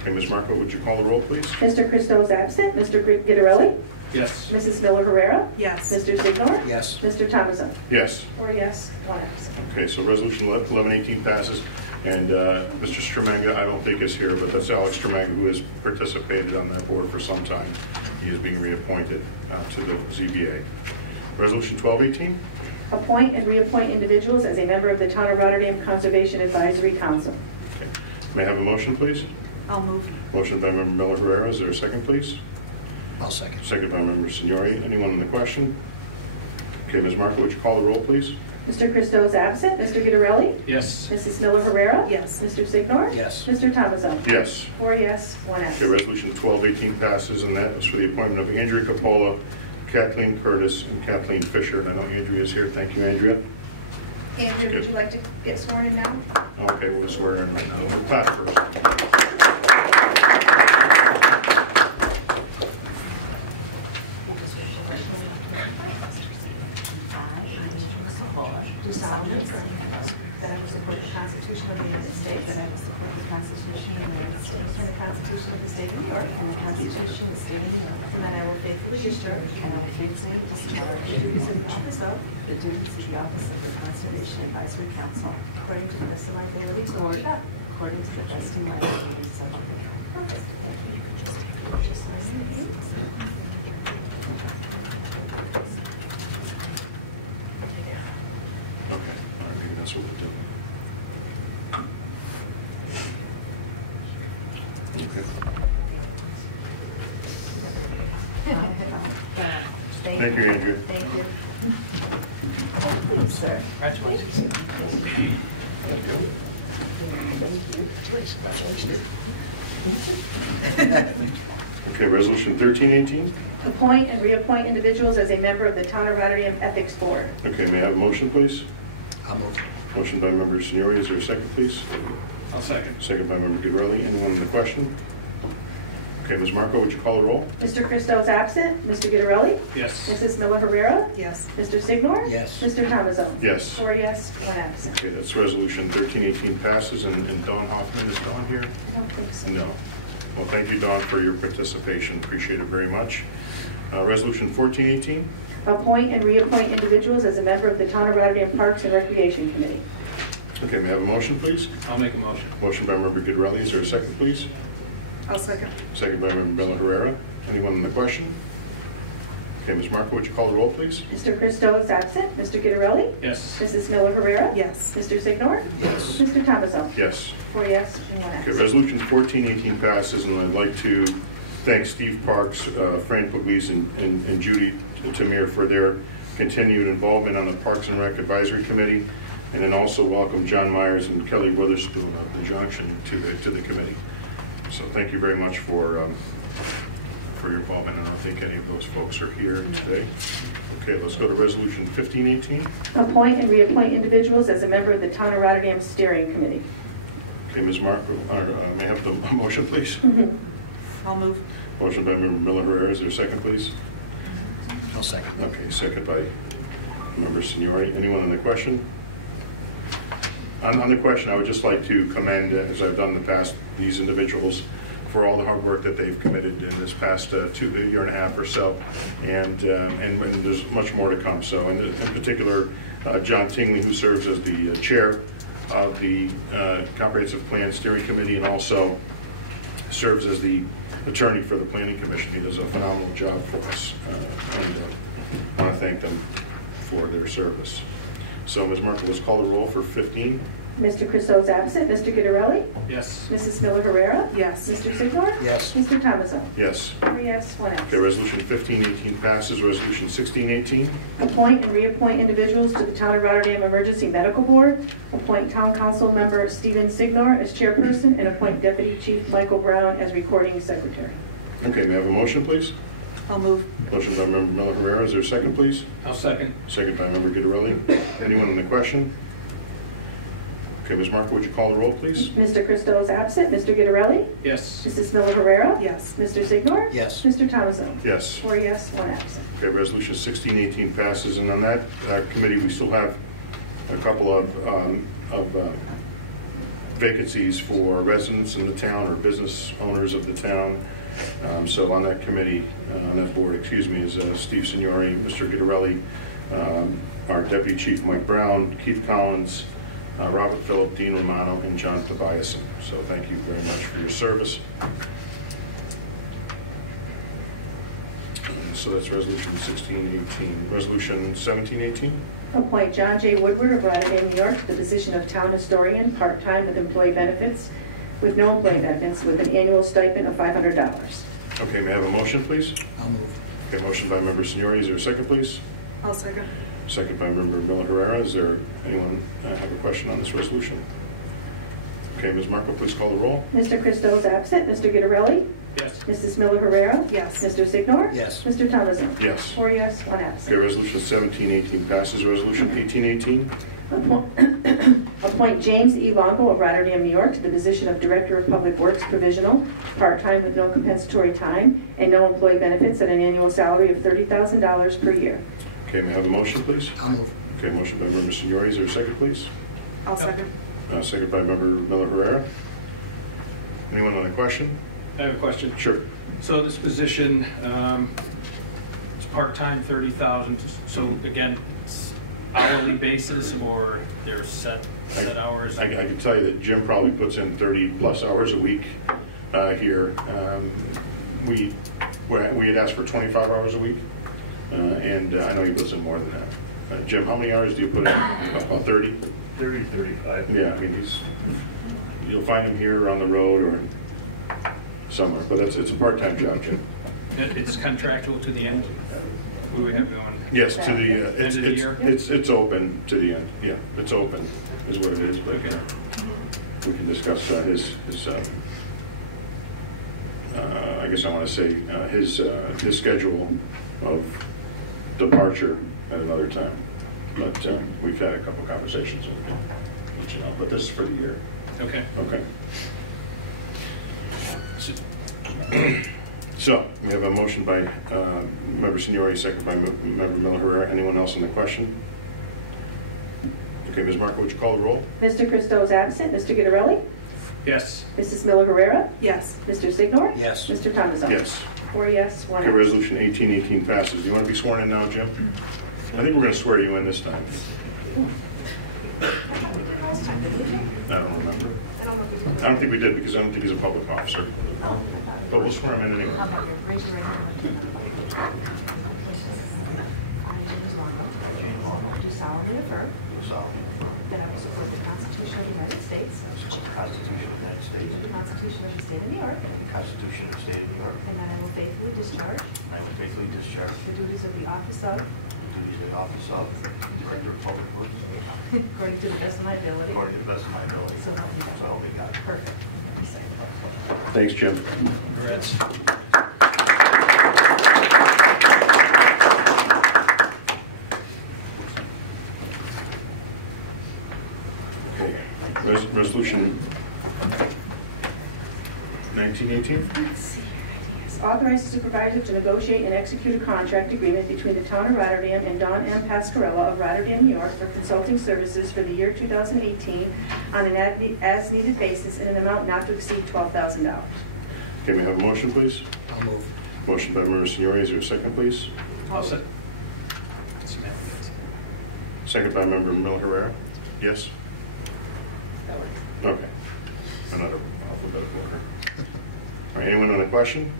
Okay, Ms. Marco, would you call the roll, please? Mr. Christo is absent. Mr. Gitterelli? Yes. Mrs. Miller Herrera? Yes. Mr. Signor? Yes. Mr. Thomason? Yes. 4 yes, 1 absent. Okay, so resolution 1118 passes, and Mr. Stramenga, I don't think is here, but that's Alex Stramenga, who has participated on that board for some time. He is being reappointed to the ZBA. Resolution 1218? Appoint and reappoint individuals as a member of the Town of Rotterdam Conservation Advisory Council. Okay. May I have a motion, please? I'll move. Motion by Member Miller Herrera. Is there a second, please? I'll second. Second by Member Signori. Anyone on the question? Okay, Ms. Marco, would you call the roll, please? Mr. Christo is absent. Mr. Gitterelli? Yes. Mrs. Miller Herrera? Yes. Mr. Signor? Yes. Mr. Thomason? Yes. 4 yes, 1 Okay, absent. resolution 1218 passes, and that is for the appointment of Andrea Capola, Kathleen Curtis, and Kathleen Fisher. And I know Andrea is here. Thank you, Andrea. Andrew, would you like to get sworn in now? Okay, we'll swear in right now. We'll clap first. Do solemnly swear that I will support the Constitution of the United States. That I will support the Constitution of the United States. And the Constitution of the State of New York. And the Constitution of the State of New York. And that I will faithfully discharge And I will faithfully discharge the duties of the office of, the duties of the office of the Conservation Advisory Council according to the best of my ability, so help me God. according to the best of my ability, so help me God. Perfect. Thank you. You can just take a picture. Nice to meet you. Okay, all right, maybe that's what we'll do. Okay. Thank you, Andrew. Thank you. Please, sir. Congratulations. Okay, resolution 1318. Appoint and reappoint individuals as a member of the Town of Rotterdam Ethics Board. Okay, may I have a motion, please? I'll move. Motion by Member Signori. Is there a second, please? I'll second. Second by Member Gitterelli. Anyone in the question? Okay, Ms. Marco, would you call the roll? Mr. Christo is absent. Mr. Gitterelli? Yes. Mrs. Miller Herrera? Yes. Mr. Signor? Yes. Mr. Thomason? Yes. 4 yes, 1 absent. Okay, that's resolution 1318 passes, and Dawn Hoffman, is Dawn here? I don't think so. No. Well, thank you, Dawn, for your participation. Appreciate it very much. Resolution 1418. Appoint and reappoint individuals as a member of the Town of Rotterdam Parks and Recreation Committee. Okay, may I have a motion, please? I'll make a motion. Motion by Member Gitterelli. Is there a second, please? I'll second. Second by Member Miller Herrera. Anyone in the question? Okay, Ms. Marco, would you call the roll, please? Mr. Christo is absent. Mr. Gitterelli? Yes. Mrs. Miller Herrera? Yes. Mr. Signor? Yes. Mr. Thomason? Yes. 4 yes and 1 Okay, absent. resolution 1418 passes, and I'd like to thank Steve Parks, Fran Pugliese, and Judy Tamir for their continued involvement on the Parks and Rec Advisory Committee, and then also welcome John Myers and Kelly Witherspoon of the Junction to the committee. So thank you very much for your involvement, and I don't think any of those folks are here today. Okay, let's go to resolution 1518. Appoint and reappoint individuals as a member of the Town of Rotterdam Steering Committee. Okay, Ms. Marco, may I have the motion, please? I'll move. Motion by Member Miller Herrera. Is there a second, please? I'll second. Okay, second by Member Signori. Anyone on the question? On the question, I would just like to commend, as I've done in the past, these individuals for all the hard work that they've committed in this past year and a half or so, and there's much more to come. So, in particular, John Tingley, who serves as the chair of the Comprehensive Plan Steering Committee, and also serves as the attorney for the Planning Commission. He does a phenomenal job for us, and I want to thank them for their service. So, Ms. Marco, let's call the roll for 15. Mr. Christo is absent. Mr. Gitterelli? Yes. Mrs. Miller Herrera? Yes. Mr. Signor? Yes. Mr. Thomason? Yes. 3 yes, 1 Okay, absent. resolution 1518 passes. Resolution 1618. Appoint and reappoint individuals to the Town of Rotterdam Emergency Medical Board. Appoint Town Council Member Stephen Signor as chairperson, and appoint Deputy Chief Michael Brown as recording secretary. Okay, may I have a motion, please? I'll move. Motion by Member Miller Herrera. Is there a second, please? I'll second. Second by Member Gitterelli. Anyone on the question? Okay, Ms. Marco, would you call the roll, please? Mr. Christo is absent. Mr. Gitterelli? Yes. Mrs. Miller Herrera? Yes. Mr. Signor? Yes. Mr. Thomason? Yes. 4 yes, 1 absent. Okay, resolution 1618 passes, and on that committee, we still have a couple of vacancies for residents in the town or business owners of the town. So on that committee, on that board, excuse me, is Steve Signori, Mr. Guidarelli, our Deputy Chief Mike Brown, Keith Collins, Robert Phillip, Dean Romano, and John Tobiasen. So thank you very much for your service. So that's Resolution 1618. Resolution 1718. Appoint John J. Woodward of Rotterdam, New York, to the position of Town Historian, part-time with employee benefits, with no employee benefits, with an annual stipend of $500. Okay, may I have a motion, please? I'll move. Okay, motion by Member Signori. Is there a second, please? I'll second. Second by Member Miller Herrera. Is there anyone have a question on this resolution? Okay, Ms. Marco, please call the roll. Mr. Christo is absent. Mr. Guidarelli? Yes. Mrs. Miller Herrera? Yes. Mr. Signor? Yes. Mr. Thomason? Yes. 4 yes, 1 Okay, absent. Resolution 1718 passes. Resolution 1818. Appoint James E. Longo of Rotterdam, New York, to the position of Director of Public Works Provisional, part-time with no compensatory time and no employee benefits, at an annual salary of $30,000 per year. Okay, may I have a motion, please? I'll move. Okay, motion by Member Signori. Is there a second, please? I'll second. Second by Member Miller Herrera. Anyone on the question? I have a question. Sure. So this position, it's part-time, 30,000. So again, it's hourly basis, or there's set hours? I can tell you that Jim probably puts in 30-plus hours a week here. We had asked for 25 hours a week, and I know he puts in more than that. Jim, how many hours do you put in? About 30? 30, 35. Yeah, I mean, you'll find him here on the road or somewhere, but it's a part-time job, Jim. It's contractual to the end? What do we have going? Yes, to the, End of the year? it's open to the end. Yeah, it's open is what it is, but Okay. we can discuss his I guess I want to say his schedule of departure at another time. But we've had a couple conversations with him, you know, but this is for the year. Okay. Okay. So we have a motion by Member Signori, second by Member Miller Herrera. Anyone else on the question? Okay, Ms. Marco, would you call the roll? Mr. Christo is absent. Mr. Guidarelli? Yes. Mrs. Miller Herrera? Yes. Mr. Signor? Yes. Mr. Thomason? Yes. 4 yes, 1 Okay, absent. resolution 1818 passes. Do you want to be sworn in now, Jim? I think we're going to swear you in this time. I don't remember. I don't think we did because I don't think he's a public officer. But we'll swear him in anyway. Raise your right hand. Do solemnly affirm that I will support the Constitution of the United States, The Constitution of the United States, the Constitution of the State of New York, and the Constitution of the State of New York. and that I will faithfully discharge And I will faithfully discharge the duties of the office of, the duties of the office of Director of Public Works according to the best of my ability. according to the best of my ability. So help me God. So help me God. Perfect. Thanks, Jim. Congrats. Okay. Resolution 1918? Let's see. Authorize the supervisor to negotiate and execute a contract agreement between the town of Rotterdam and Don M. Pascarella of Rotterdam, New York for consulting services for the year 2018 on an as-needed basis in an amount not to exceed $12,000. Okay, may I have a motion, please? I'll move. Motion by Member Signori. Is there a second, please? I'll set. Second by Member Miller Herrera. Yes? Okay. Another alphabetical order. All right, anyone on the question?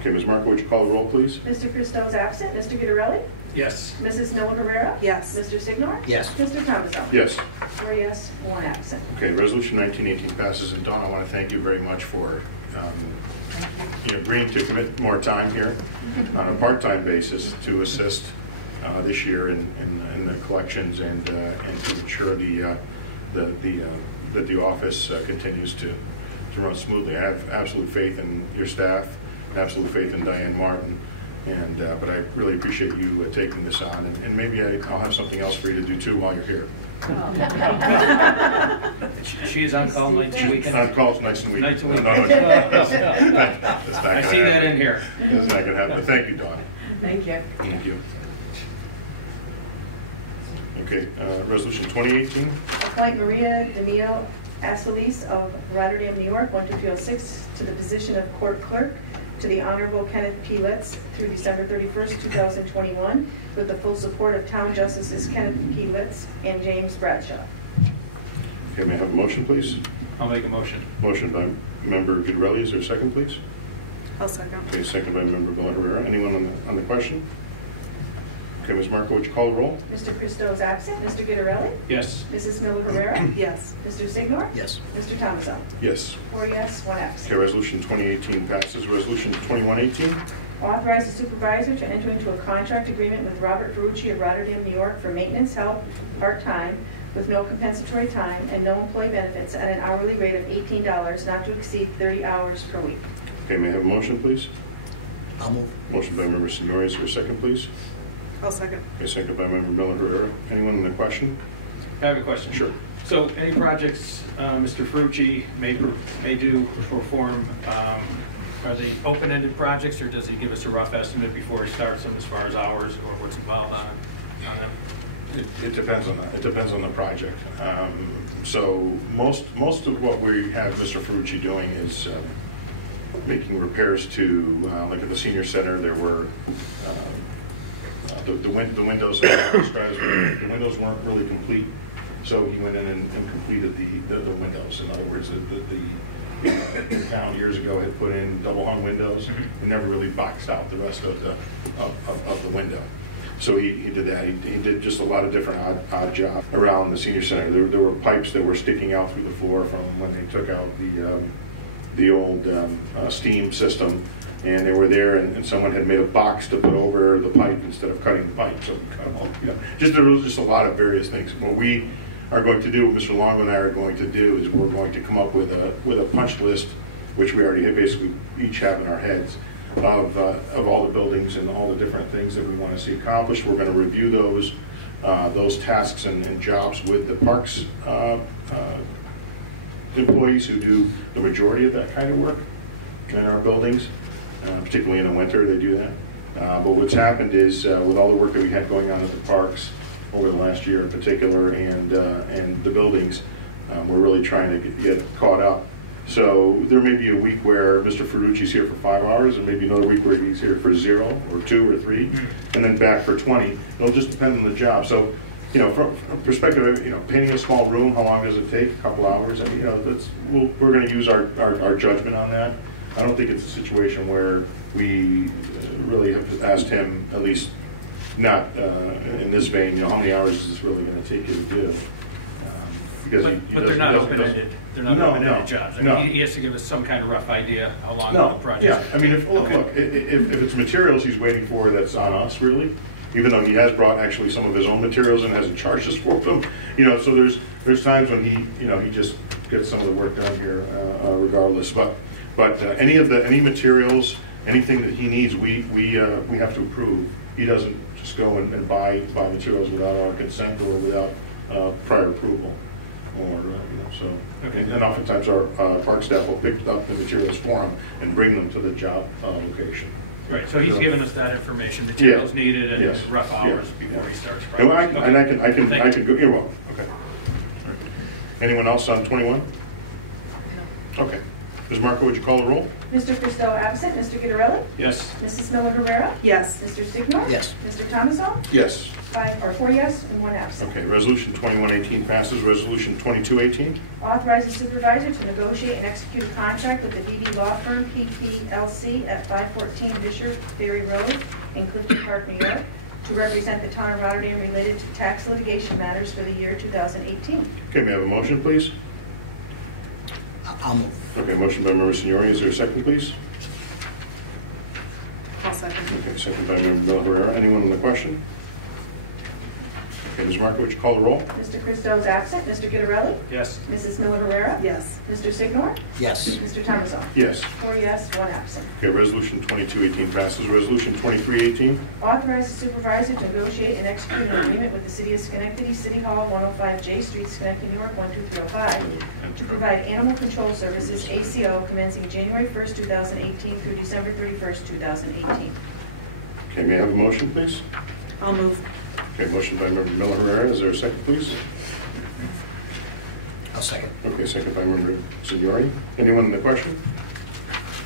Okay, Ms. Marco, would you call the roll, please? Mr. Christo is absent. Mr. Guidarelli? Yes. Mrs. Miller Herrera? Yes. Mr. Signor? Yes. Mr. Thomason? Yes. 4 yes, 1 absent. Okay, Resolution 1918 passes. And Dawn, I want to thank you very much for agreeing to commit more time here on a part-time basis to assist this year in the collections and to ensure that the office continues to run smoothly. I have absolute faith in your staff, absolute faith in Diane Martin, and but I really appreciate you taking this on. And maybe I'll have something else for you to do too while you're here. She is on call nights and weekends? On calls nights and weekends. Nights and weekends. No, that's not I gonna see that happen. in here. That's not going to happen. But thank you, Dawn. Thank you. Thank you. Okay, Resolution 2018. Appoint Maria DeMio Asfalise of Rotterdam, New York, 12306, to the position of court clerk to the Honorable Kenneth P. Litz through December 31st, 2021, with the full support of Town Justices Kenneth P. Litz and James Bradshaw. Okay, may I have a motion, please? I'll make a motion. Motion by Member Guidarelli. Is there a second, please? I'll second. Okay, second by Member Miller Herrera. Anyone on the question? Okay, Ms. Marco, would you call the roll? Mr. Christo is absent. Mr. Guidarelli? Yes. Mrs. Miller Herrera? Yes. Mr. Signor? Yes. Mr. Thomason? Yes. 4 yes, 1 absent. Okay, Resolution 2018 passes. Resolution 2118. Authorize the supervisor to enter into a contract agreement with Robert Ferrucci of Rotterdam, New York for maintenance help part-time with no compensatory time and no employee benefits at an hourly rate of $18, not to exceed 30 hours per week. Okay, may I have a motion, please? I'll move. Motion by Member Signori. Is there a second, please? I'll second. Okay, second by Member Miller Herrera. Anyone on the question? I have a question. Sure. So any projects Mr. Ferrucci may do or perform, are they open-ended projects, or does he give us a rough estimate before he starts them as far as hours or what's involved on them? It depends on that. It depends on the project. So most of what we have Mr. Ferrucci doing is making repairs to, like at the senior center, there were the windows. The windows weren't really complete, so he went in and completed the windows. In other words, the town years ago had put in double hung windows and never really boxed out the rest of the window. So he did that. He did just a lot of different odd jobs around the senior center. There were pipes that were sticking out through the floor from when they took out the old steam system, and they were there, and someone had made a box to put over the pipe instead of cutting the pipe. So there was just a lot of various things. What we are going to do, what Mr. Longo and I are going to do, is we're going to come up with a punch list, which we already basically each have in our heads, of all the buildings and all the different things that we want to see accomplished. We're going to review those tasks and jobs with the parks employees who do the majority of that kind of work in our buildings, particularly in the winter they do that. But what's happened is with all the work that we had going on at the parks over the last year in particular, and the buildings, we're really trying to get caught up. So there may be a week where Mr. Ferrucci's here for 5 hours, and maybe another week where he's here for 0 or 2 or 3, and then back for 20. It'll just depend on the job. So, from a perspective of, painting a small room, how long does it take? A couple hours. I mean, we're going to use our judgment on that. I don't think it's a situation where we really have asked him, at least not in this vein, how many hours is this really going to take you to do? Because but they're not open-ended. They're not open-ended jobs. I mean, he has to give us some kind of rough idea how long the project. Yeah. I mean, look, if it's materials he's waiting for, that's on us, really. Even though he has brought actually some of his own materials and hasn't charged us for them, so there's times when he just gets some of the work done here, regardless. But any materials, anything that he needs, we have to approve. He doesn't just go and buy materials without our consent or without prior approval. And oftentimes our park staff will pick up the materials for him and bring them to the job location. Right, so he's given us that information, materials needed, and rough hours before he starts project. And I can go. You're welcome. Okay. Anyone else on 21? No. Okay. Ms. Marco, would you call the roll? Mr. Christo absent. Mr. Guidarelli? Yes. Mrs. Miller Herrera? Yes. Mr. Signor? Yes. Mr. Thomason? Yes. 4 yes and 1 absent. Okay. Resolution 2118 passes. Resolution 2218. Authorize the supervisor to negotiate and execute a contract with the DD Law Firm, PPLC, at 514 Bishop Ferry Road in Clifton Park, New York, to represent the town of Rotterdam related to tax litigation matters for the year 2018. Okay. May I have a motion, please? I'll move. Okay. Motion by Member Signori. Is there a second, please? I'll second. Okay. Second by Member Miller Herrera. Anyone on the question? Okay, Ms. Marco, would you call the roll? Mr. Christo is absent. Mr. Guidarelli? Yes. Mrs. Miller Herrera? Yes. Mr. Signor? Yes. Mr. Thomason? Yes. 4 yes, 1 absent. Okay, Resolution 2218 passes. Resolution 2318. Authorize the supervisor to negotiate and execute an agreement with the City of Schenectady, City Hall, 105 J Street, Schenectady, New York, 12305, to provide animal control services, ACO, commencing January 1st, 2018 through December 31st, 2018. Okay, may I have a motion, please? I'll move. Okay, motion by Member Miller Herrera. Is there a second, please? I'll I'll second. Okay, second by Member Signori. Anyone in the question?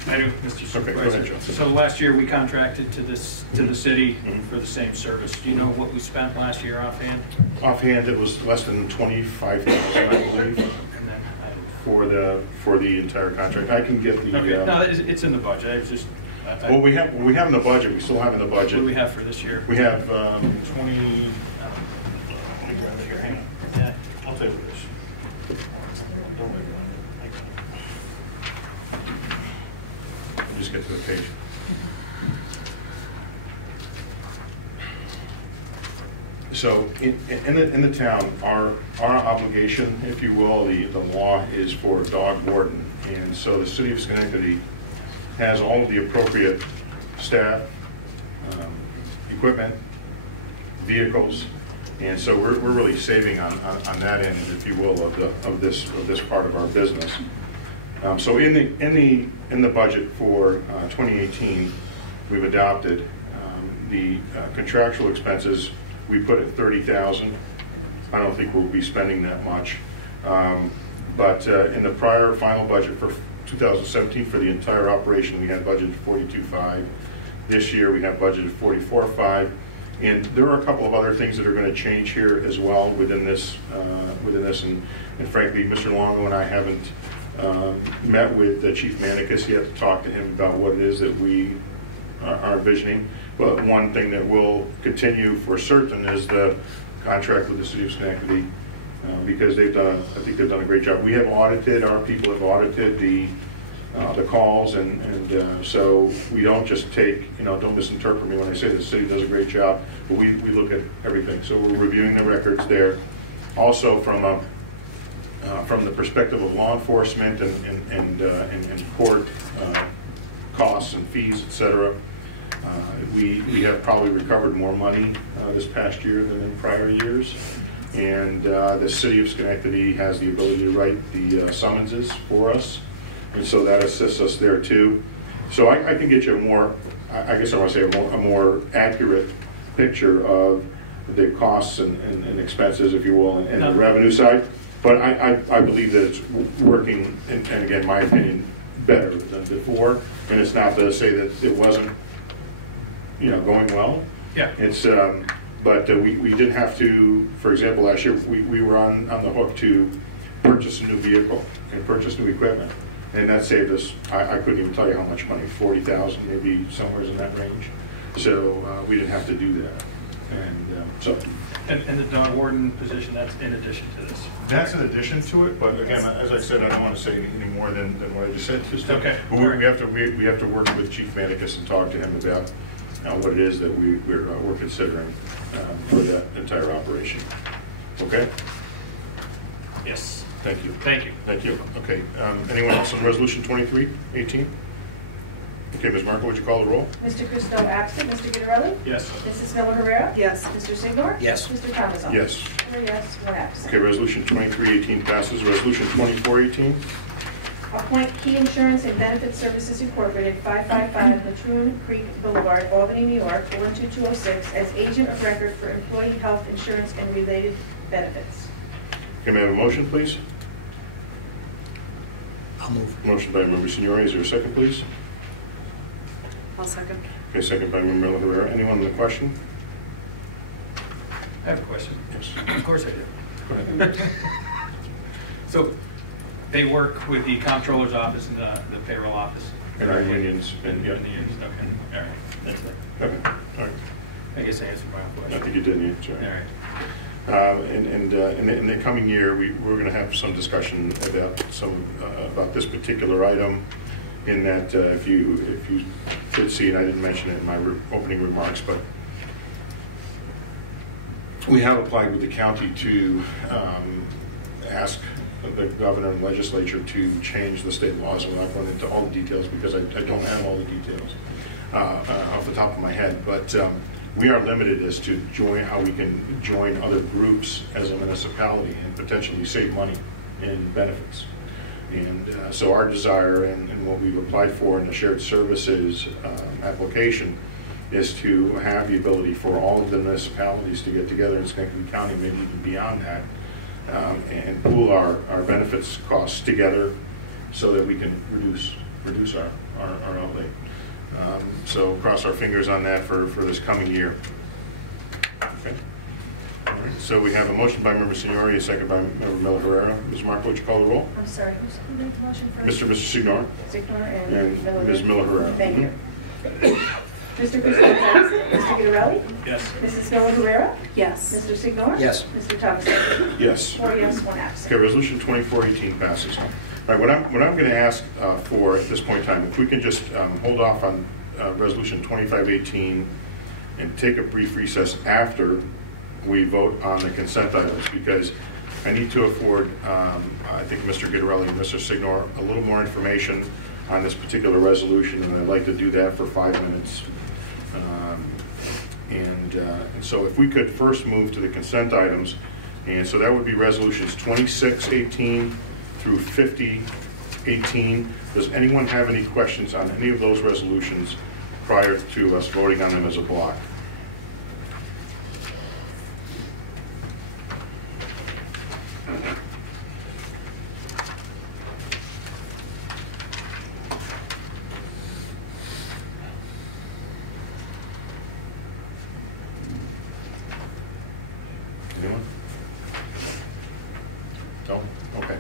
I do, Mr. Okay, go Supervisor. ahead, Joe. So last year, we contracted to the city Mhm. for the same service. Do you know what we spent last year offhand? Offhand, it was less than 25,000, I believe, And then, for the entire contract. I can get the. okay, no, it's in the budget. I was just. Well, we have in the budget. We still have in the budget. What do we have for this year? We have 20. Let me grab it here. Hang on. Yeah. I'll tell you this. Don't wait. Just get to the page. So in the town, our obligation, if you will, the law is for a dog warden. And so the city of Schenectady has all of the appropriate staff, equipment, vehicles, and so we're really saving on that end, if you will, of this part of our business. So in the budget for 2018, we've adopted the contractual expenses. We put at 30,000. I don't think we'll be spending that much, but in the prior final budget for 2017 for the entire operation, we had budgeted 42.5. This year we have budgeted 44.5, and there are a couple of other things that are going to change here as well within this. And frankly, Mr. Longo and I haven't met with Chief Manicus yet to talk to him about what it is that we are envisioning. But one thing that will continue for certain is the contract with the City of Schenectady, because I think they've done a great job. We have audited, our people have audited the calls, and so we don't just take, don't misinterpret me when I say the city does a great job, but we look at everything. So we're reviewing the records there. Also from the perspective of law enforcement and court costs and fees, et cetera, we have probably recovered more money this past year than in prior years. And the City of Schenectady has the ability to write the summonses for us, and so that assists us there too. So I can get you a more, I guess I want to say a more accurate picture of the costs and expenses, if you will, and the revenue side. But I believe that it's working, and again, my opinion, better than before. And it's not to say that it wasn't, going well. Yeah. It's but we did have to, for example, last year we were on the hook to purchase a new vehicle and purchase new equipment, and that saved us. I couldn't even tell you how much money, 40,000, maybe somewhere in that range. So we didn't have to do that, and so. And the dog warden position, that's in addition to this? That's in addition to it, but again, as I said, I don't want to say any more than what I just said. Okay. But we have to work with Chief Manicus and talk to him about what it is that we're considering for that entire operation. Okay? Yes. Thank you. Thank you. Thank you. Okay. Anyone else on Resolution 2318? Okay, Ms. Marco, would you call the roll? Mr. Christo absent. Mr. Guidarelli? Yes. Mrs. Miller Herrera? Yes. Mr. Signor? Yes. Mr. Thomas? Yes. 4 yes, 1 absent. Okay, Resolution 2318 passes. Resolution 2418? Appoint Key Insurance and Benefit Services Incorporated, 555 Latroon Creek Boulevard, Albany, New York, 42206, as agent of record for employee health insurance and related benefits. Okay, may I have a motion, please? I'll move. Motion by Member Signori. Is there a second, please? I'll second. Okay, second by Member Herrera. Anyone with a question? I have a question. Yes. Of course I do. Go ahead. So they work with the comptroller's office and the payroll office? And our unions. And, yeah. And the unions, okay. All right. That's it. Okay. All right. I guess I answered my own question. I think you did, yeah. That's All right. right. In the coming year, we're going to have some discussion about this particular item. In that, if you did see, and I didn't mention it in my opening remarks, but we have applied with the county to ask the governor and legislature to change the state laws. I'm not going into all the details because I don't have all the details off the top of my head, but we are limited as to how we can join other groups as a municipality and potentially save money in benefits. And so our desire and what we've applied for in the shared services application is to have the ability for all of the municipalities to get together in Schenectady County, maybe even beyond that, and pool our benefits costs together so that we can reduce our outlay. So cross our fingers on that for this coming year. Okay. All right. So we have a motion by Member Signori, a second by Member Miller Herrera. Ms. Marco, would you call the roll? I'm sorry, who made the motion first? Mr. Signor. Signor And and Ms. Miller Herrera. Thank you. Mr. Christopher Johnson? Mr. Guidarelli? Yes. Mrs. Miller Herrera? Yes. Mr. Signor? Yes. Mr. Thomas? Yes. 4 yes, 1 absent. Okay, resolution 2418 passes. All right, what I'm going to ask for at this point in time, if we can just hold off on resolution 2518 and take a brief recess after we vote on the consent items, because I need to afford, I think, Mr. Guidarelli and Mr. Signor a little more information on this particular resolution, and I'd like to do that for 5 minutes. And so if we could first move to the consent items, and so that would be resolutions 2618 through 5018. Does anyone have any questions on any of those resolutions prior to us voting on them as a block? Anyone? No? Okay.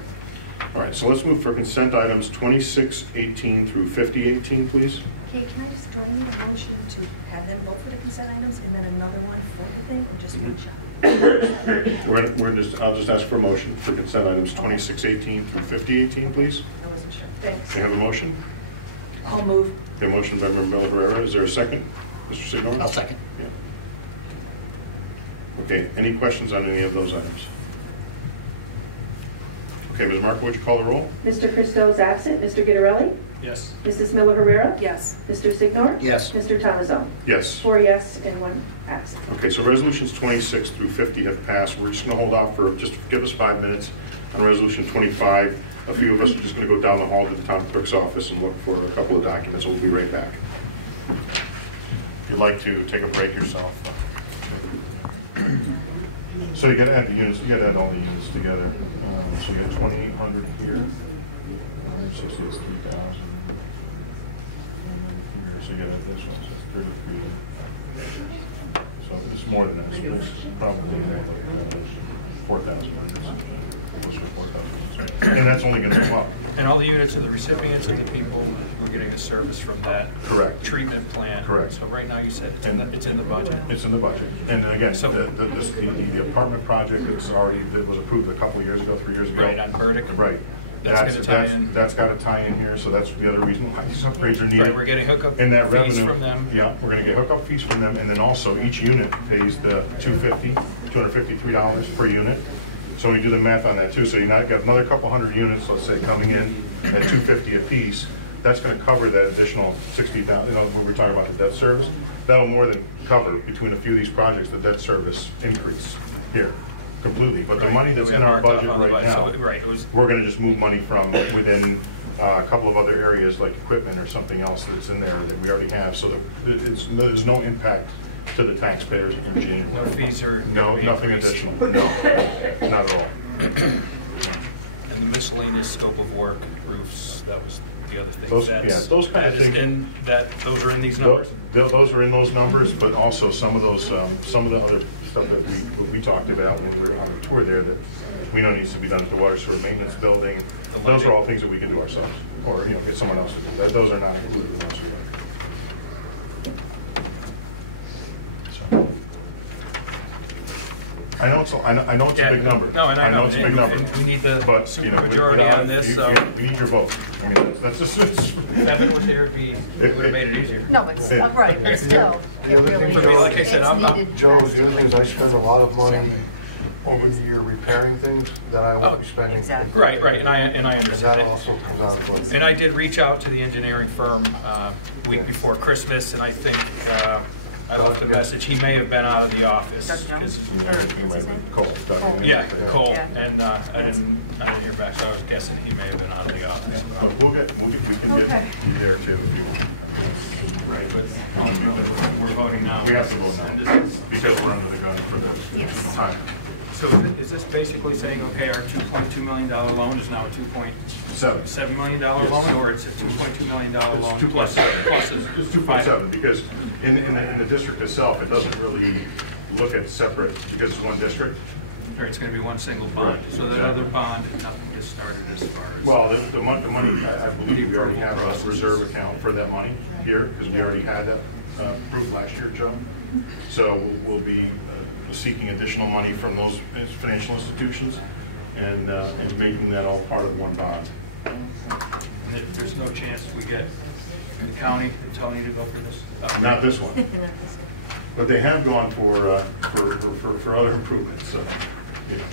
All right, so let's move for consent items 2618 through 5018, please. Okay, can I just, do I need a motion to have them vote for the consent items and then another one for the thing, or just one shot? I'll just ask for a motion for consent items 2618 through 5018, please. I wasn't sure. Thanks. May I have a motion? I'll move. Okay, motion by Member Miller Herrera. Is there a second? Mr. Signor? I'll second. Yeah. Okay, any questions on any of those items? Okay, Ms. Marco, would you call the roll? Mr. Christo is absent. Mr. Guidarelli? Yes. Mrs. Miller Herrera? Yes. Mr. Signor? Yes. Mr. Thomasone? Yes. 4 yes and 1 absent. Okay, so resolutions 26 through 50 have passed. We're just going to hold off for, just give us 5 minutes on resolution 25. A few of us are just going to go down the hall to the town clerk's office and look for a couple of documents. We'll be right back. If you'd like to take a break yourself. So you got to add the units, you got to add all the units together. So you get 2,800 here, 160 is 3,000. So you got to add this one, so it's 33. So it's more than that. So it's probably 4,000 closer to 4,000. And that's only going to go up. And all the units are the recipients and the people who are getting a service from that Correct. treatment plan. Correct. So right now you said it's in the budget. It's in the budget. And again, So- the apartment project that was approved a couple of years ago, 3 years ago. Right, on Burdick. Right. That's gonna tie in. That's got to tie in here, so that's the other reason why these upgrades are needed. Right, we're getting hookup And that fees revenue, from them. Yeah, we're going to get hookup fees from them, and then also each unit pays the $253 per unit. So we do the math on that too. So you got another couple hundred units, let's say, coming in at $250 a piece. That's going to cover that additional 60,000. You know, when we're talking about the debt service, that'll more than cover between a few of these projects the debt service increase here completely. But the money that's in our budget right now, we're going to just move money from within a couple of other areas like equipment or something else that's in there that we already have, so that there's no impact to the taxpayers in January. No fees or nothing additional. No, not at all. And the miscellaneous scope of work, roofs, that was the other thing. Those kind of things. Those are in these numbers. Those are in those numbers, but also some of those, some of the other stuff that we talked about when we were on the tour there that we know needs to be done at the water sewer maintenance building. Those are all things that we can do ourselves, or get someone else to do that. Those are not included in those. I know it's a big number. No, and I know it's a big number. We need the supermajority on this. So we need your vote. I mean, that's just. Evan was here, it would have made it easier. No, but right, but still. The other thing, For me, like I said, Joe, the other thing is I spend a lot of money over the year repairing things that I won't be spending. Exactly. Right, and I understand That also comes out of it. And I did reach out to the engineering firm week before Christmas, and I think I left a message. He may have been out of the office. Yeah, Cole, and I didn't hear back, so I was guessing he may have been out of the office. But we can get you there too if you want. Right, but we're voting now. We have to vote now because we're under the gun for the time. So is this basically saying, okay, our $2.2 million loan is now a $2.7 million loan, or it's a $2.2 million loan plus 2.7. It's 2.7 because in the district itself, it doesn't really look at separate because it's one district. Or it's going to be one single bond. Right. So that other bond, nothing gets started as far as. Well, the money, I believe we already have a reserve account for that money here because we already had that approved last year, Joe. So we'll be seeking additional money from those financial institutions and making that all part of one bond. And there's no chance we get the county and Tony to go for this? Not this one. But they have gone for other improvements, so, you know.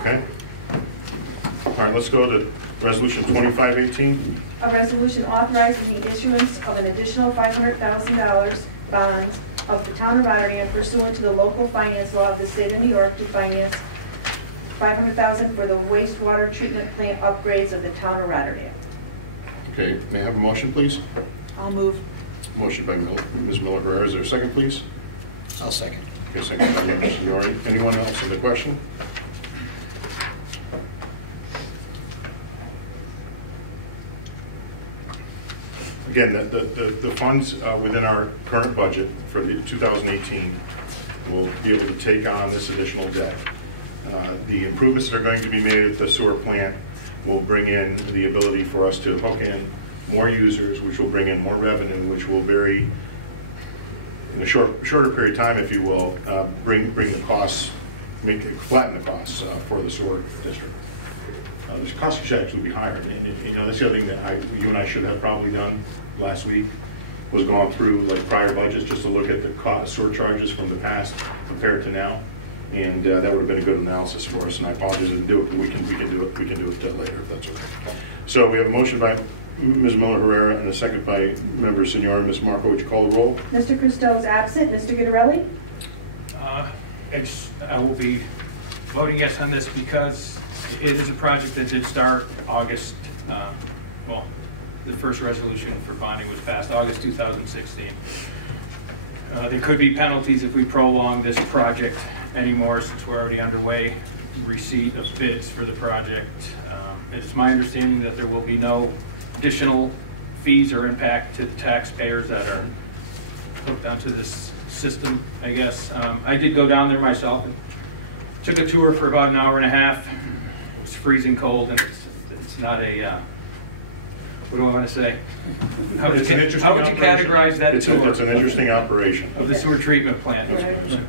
Okay? All right, let's go to Resolution 2518. A resolution authorizing the issuance of an additional $500,000 bonds of the town of Rotterdam pursuant to the local finance law of the state of New York to finance $500,000 for the wastewater treatment plant upgrades of the town of Rotterdam. Okay, may I have a motion, please? I'll move. Motion by Ms. Miller-Herrera. Is there a second, please? I'll second. Okay, second by Mr. Signori. Anyone else in the question? Again, the funds within our current budget for the 2018 will be able to take on this additional debt. The improvements that are going to be made at the sewer plant will bring in the ability for us to hook in more users, which will bring in more revenue, which will vary in a shorter period of time, if you will, bring the costs, flatten the costs for the sewer district. The cost should actually be higher. And, you know, that's the other thing that you and I should have probably done last week, was gone through like prior budgets just to look at the cost sewer charges from the past compared to now, and that would have been a good analysis for us. And I apologize I didn't do it, but we can do it. We can do it later if that's okay. So we have a motion by Ms. Miller-Herrera and a second by Member Signor. Ms. Marco, would you call the roll? Mr. Cousteau is absent. Mr. Guidarelli? I will be voting yes on this because it is a project that did start August, well, the first resolution for bonding was passed August 2016. There could be penalties if we prolong this project anymore since we're already underway. Receipt of bids for the project. It's my understanding that there will be no additional fees or impact to the taxpayers that are hooked onto this system, I guess. I did go down there myself and took a tour for about an hour and a half. It's freezing cold and it's not a, what do I want to say? How would you categorize that tour? It's an interesting operation. Of the sewer treatment plant.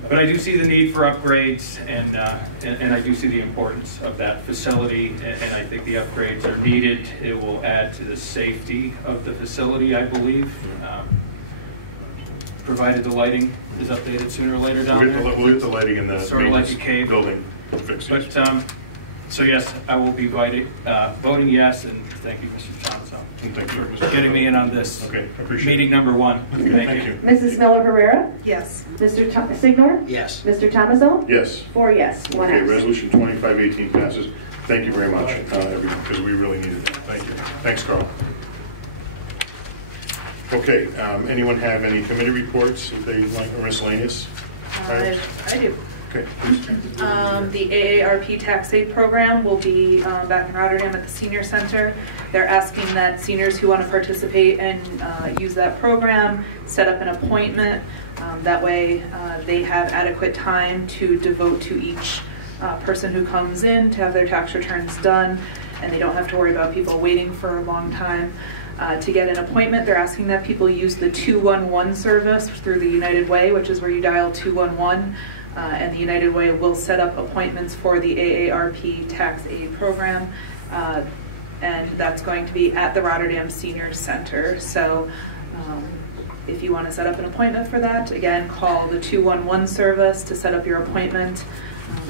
But I do see the need for upgrades and I do see the importance of that facility and I think the upgrades are needed. It will add to the safety of the facility, I believe. Provided the lighting is updated sooner or later down there. We'll get the lighting in the sort of like a cave building fixed. But so yes, I will be voting yes, and thank you, Mr. Thompson, for getting me in on this. Okay, appreciate meeting number one. Okay, thank you. Mrs. Miller-Herrera? Yes. Mr. Signor? Yes. Mr. Tomaso? Yes. 4 yes, 1 Okay, absent. resolution 2518 passes. Thank you very much, everyone, because we really needed it. Thank you. Thanks, Carl. Okay, anyone have any committee reports that they'd like, or miscellaneous? I do. Okay, please. The AARP tax aid program will be back in Rotterdam at the Senior Center. They're asking that seniors who want to participate and use that program set up an appointment. That way they have adequate time to devote to each person who comes in to have their tax returns done, and they don't have to worry about people waiting for a long time. To get an appointment, they're asking that people use the 211 service through the United Way, which is where you dial 211, and the United Way will set up appointments for the AARP tax aid program, and that's going to be at the Rotterdam Senior Center. So if you want to set up an appointment for that, again, call the 211 service to set up your appointment,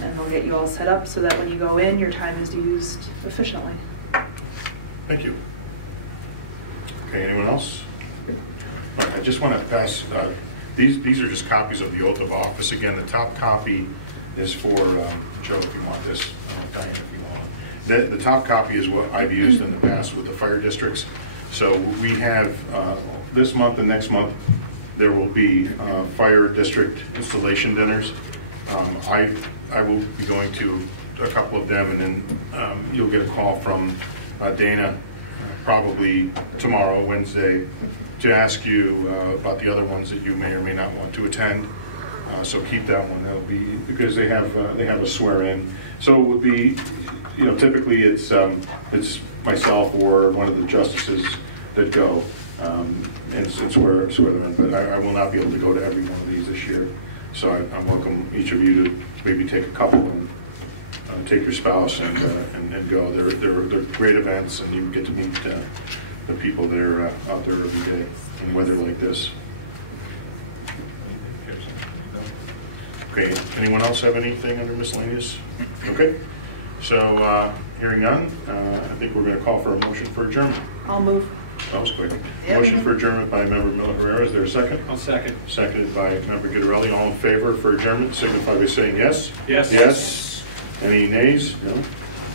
and they'll get you all set up so that when you go in, your time is used efficiently. Thank you. Okay, anyone else? All right, I just want to pass, these are just copies of the oath of office. Again, the top copy is for Joe, if you want this, Diane, if you want. The top copy is what I've used in the past with the fire districts. So we have, this month and next month, there will be fire district installation dinners. I will be going to a couple of them, and then you'll get a call from Dana probably tomorrow, Wednesday, to ask you about the other ones that you may or may not want to attend. So keep that one. That'll be because they have a swear-in. So it would be, typically it's myself or one of the justices that go and swear them in. But I will not be able to go to every one of these this year. So I welcome each of you to maybe take a couple and take your spouse and go. They're great events, and you get to meet the people that are out there every day in weather like this. Okay, anyone else have anything under miscellaneous? Okay, so hearing none, I think we're going to call for a motion for adjournment. I'll move. That was quick. Motion for adjournment by member Miller Herrera. Is there a second? I'll second. Seconded by member Guidarelli. All in favor for adjournment, signify by saying yes. Yes. Yes. Any nays? No.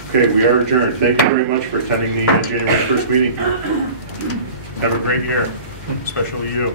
Okay, we are adjourned. Thank you very much for attending the January 1st meeting. Have a great year, especially you.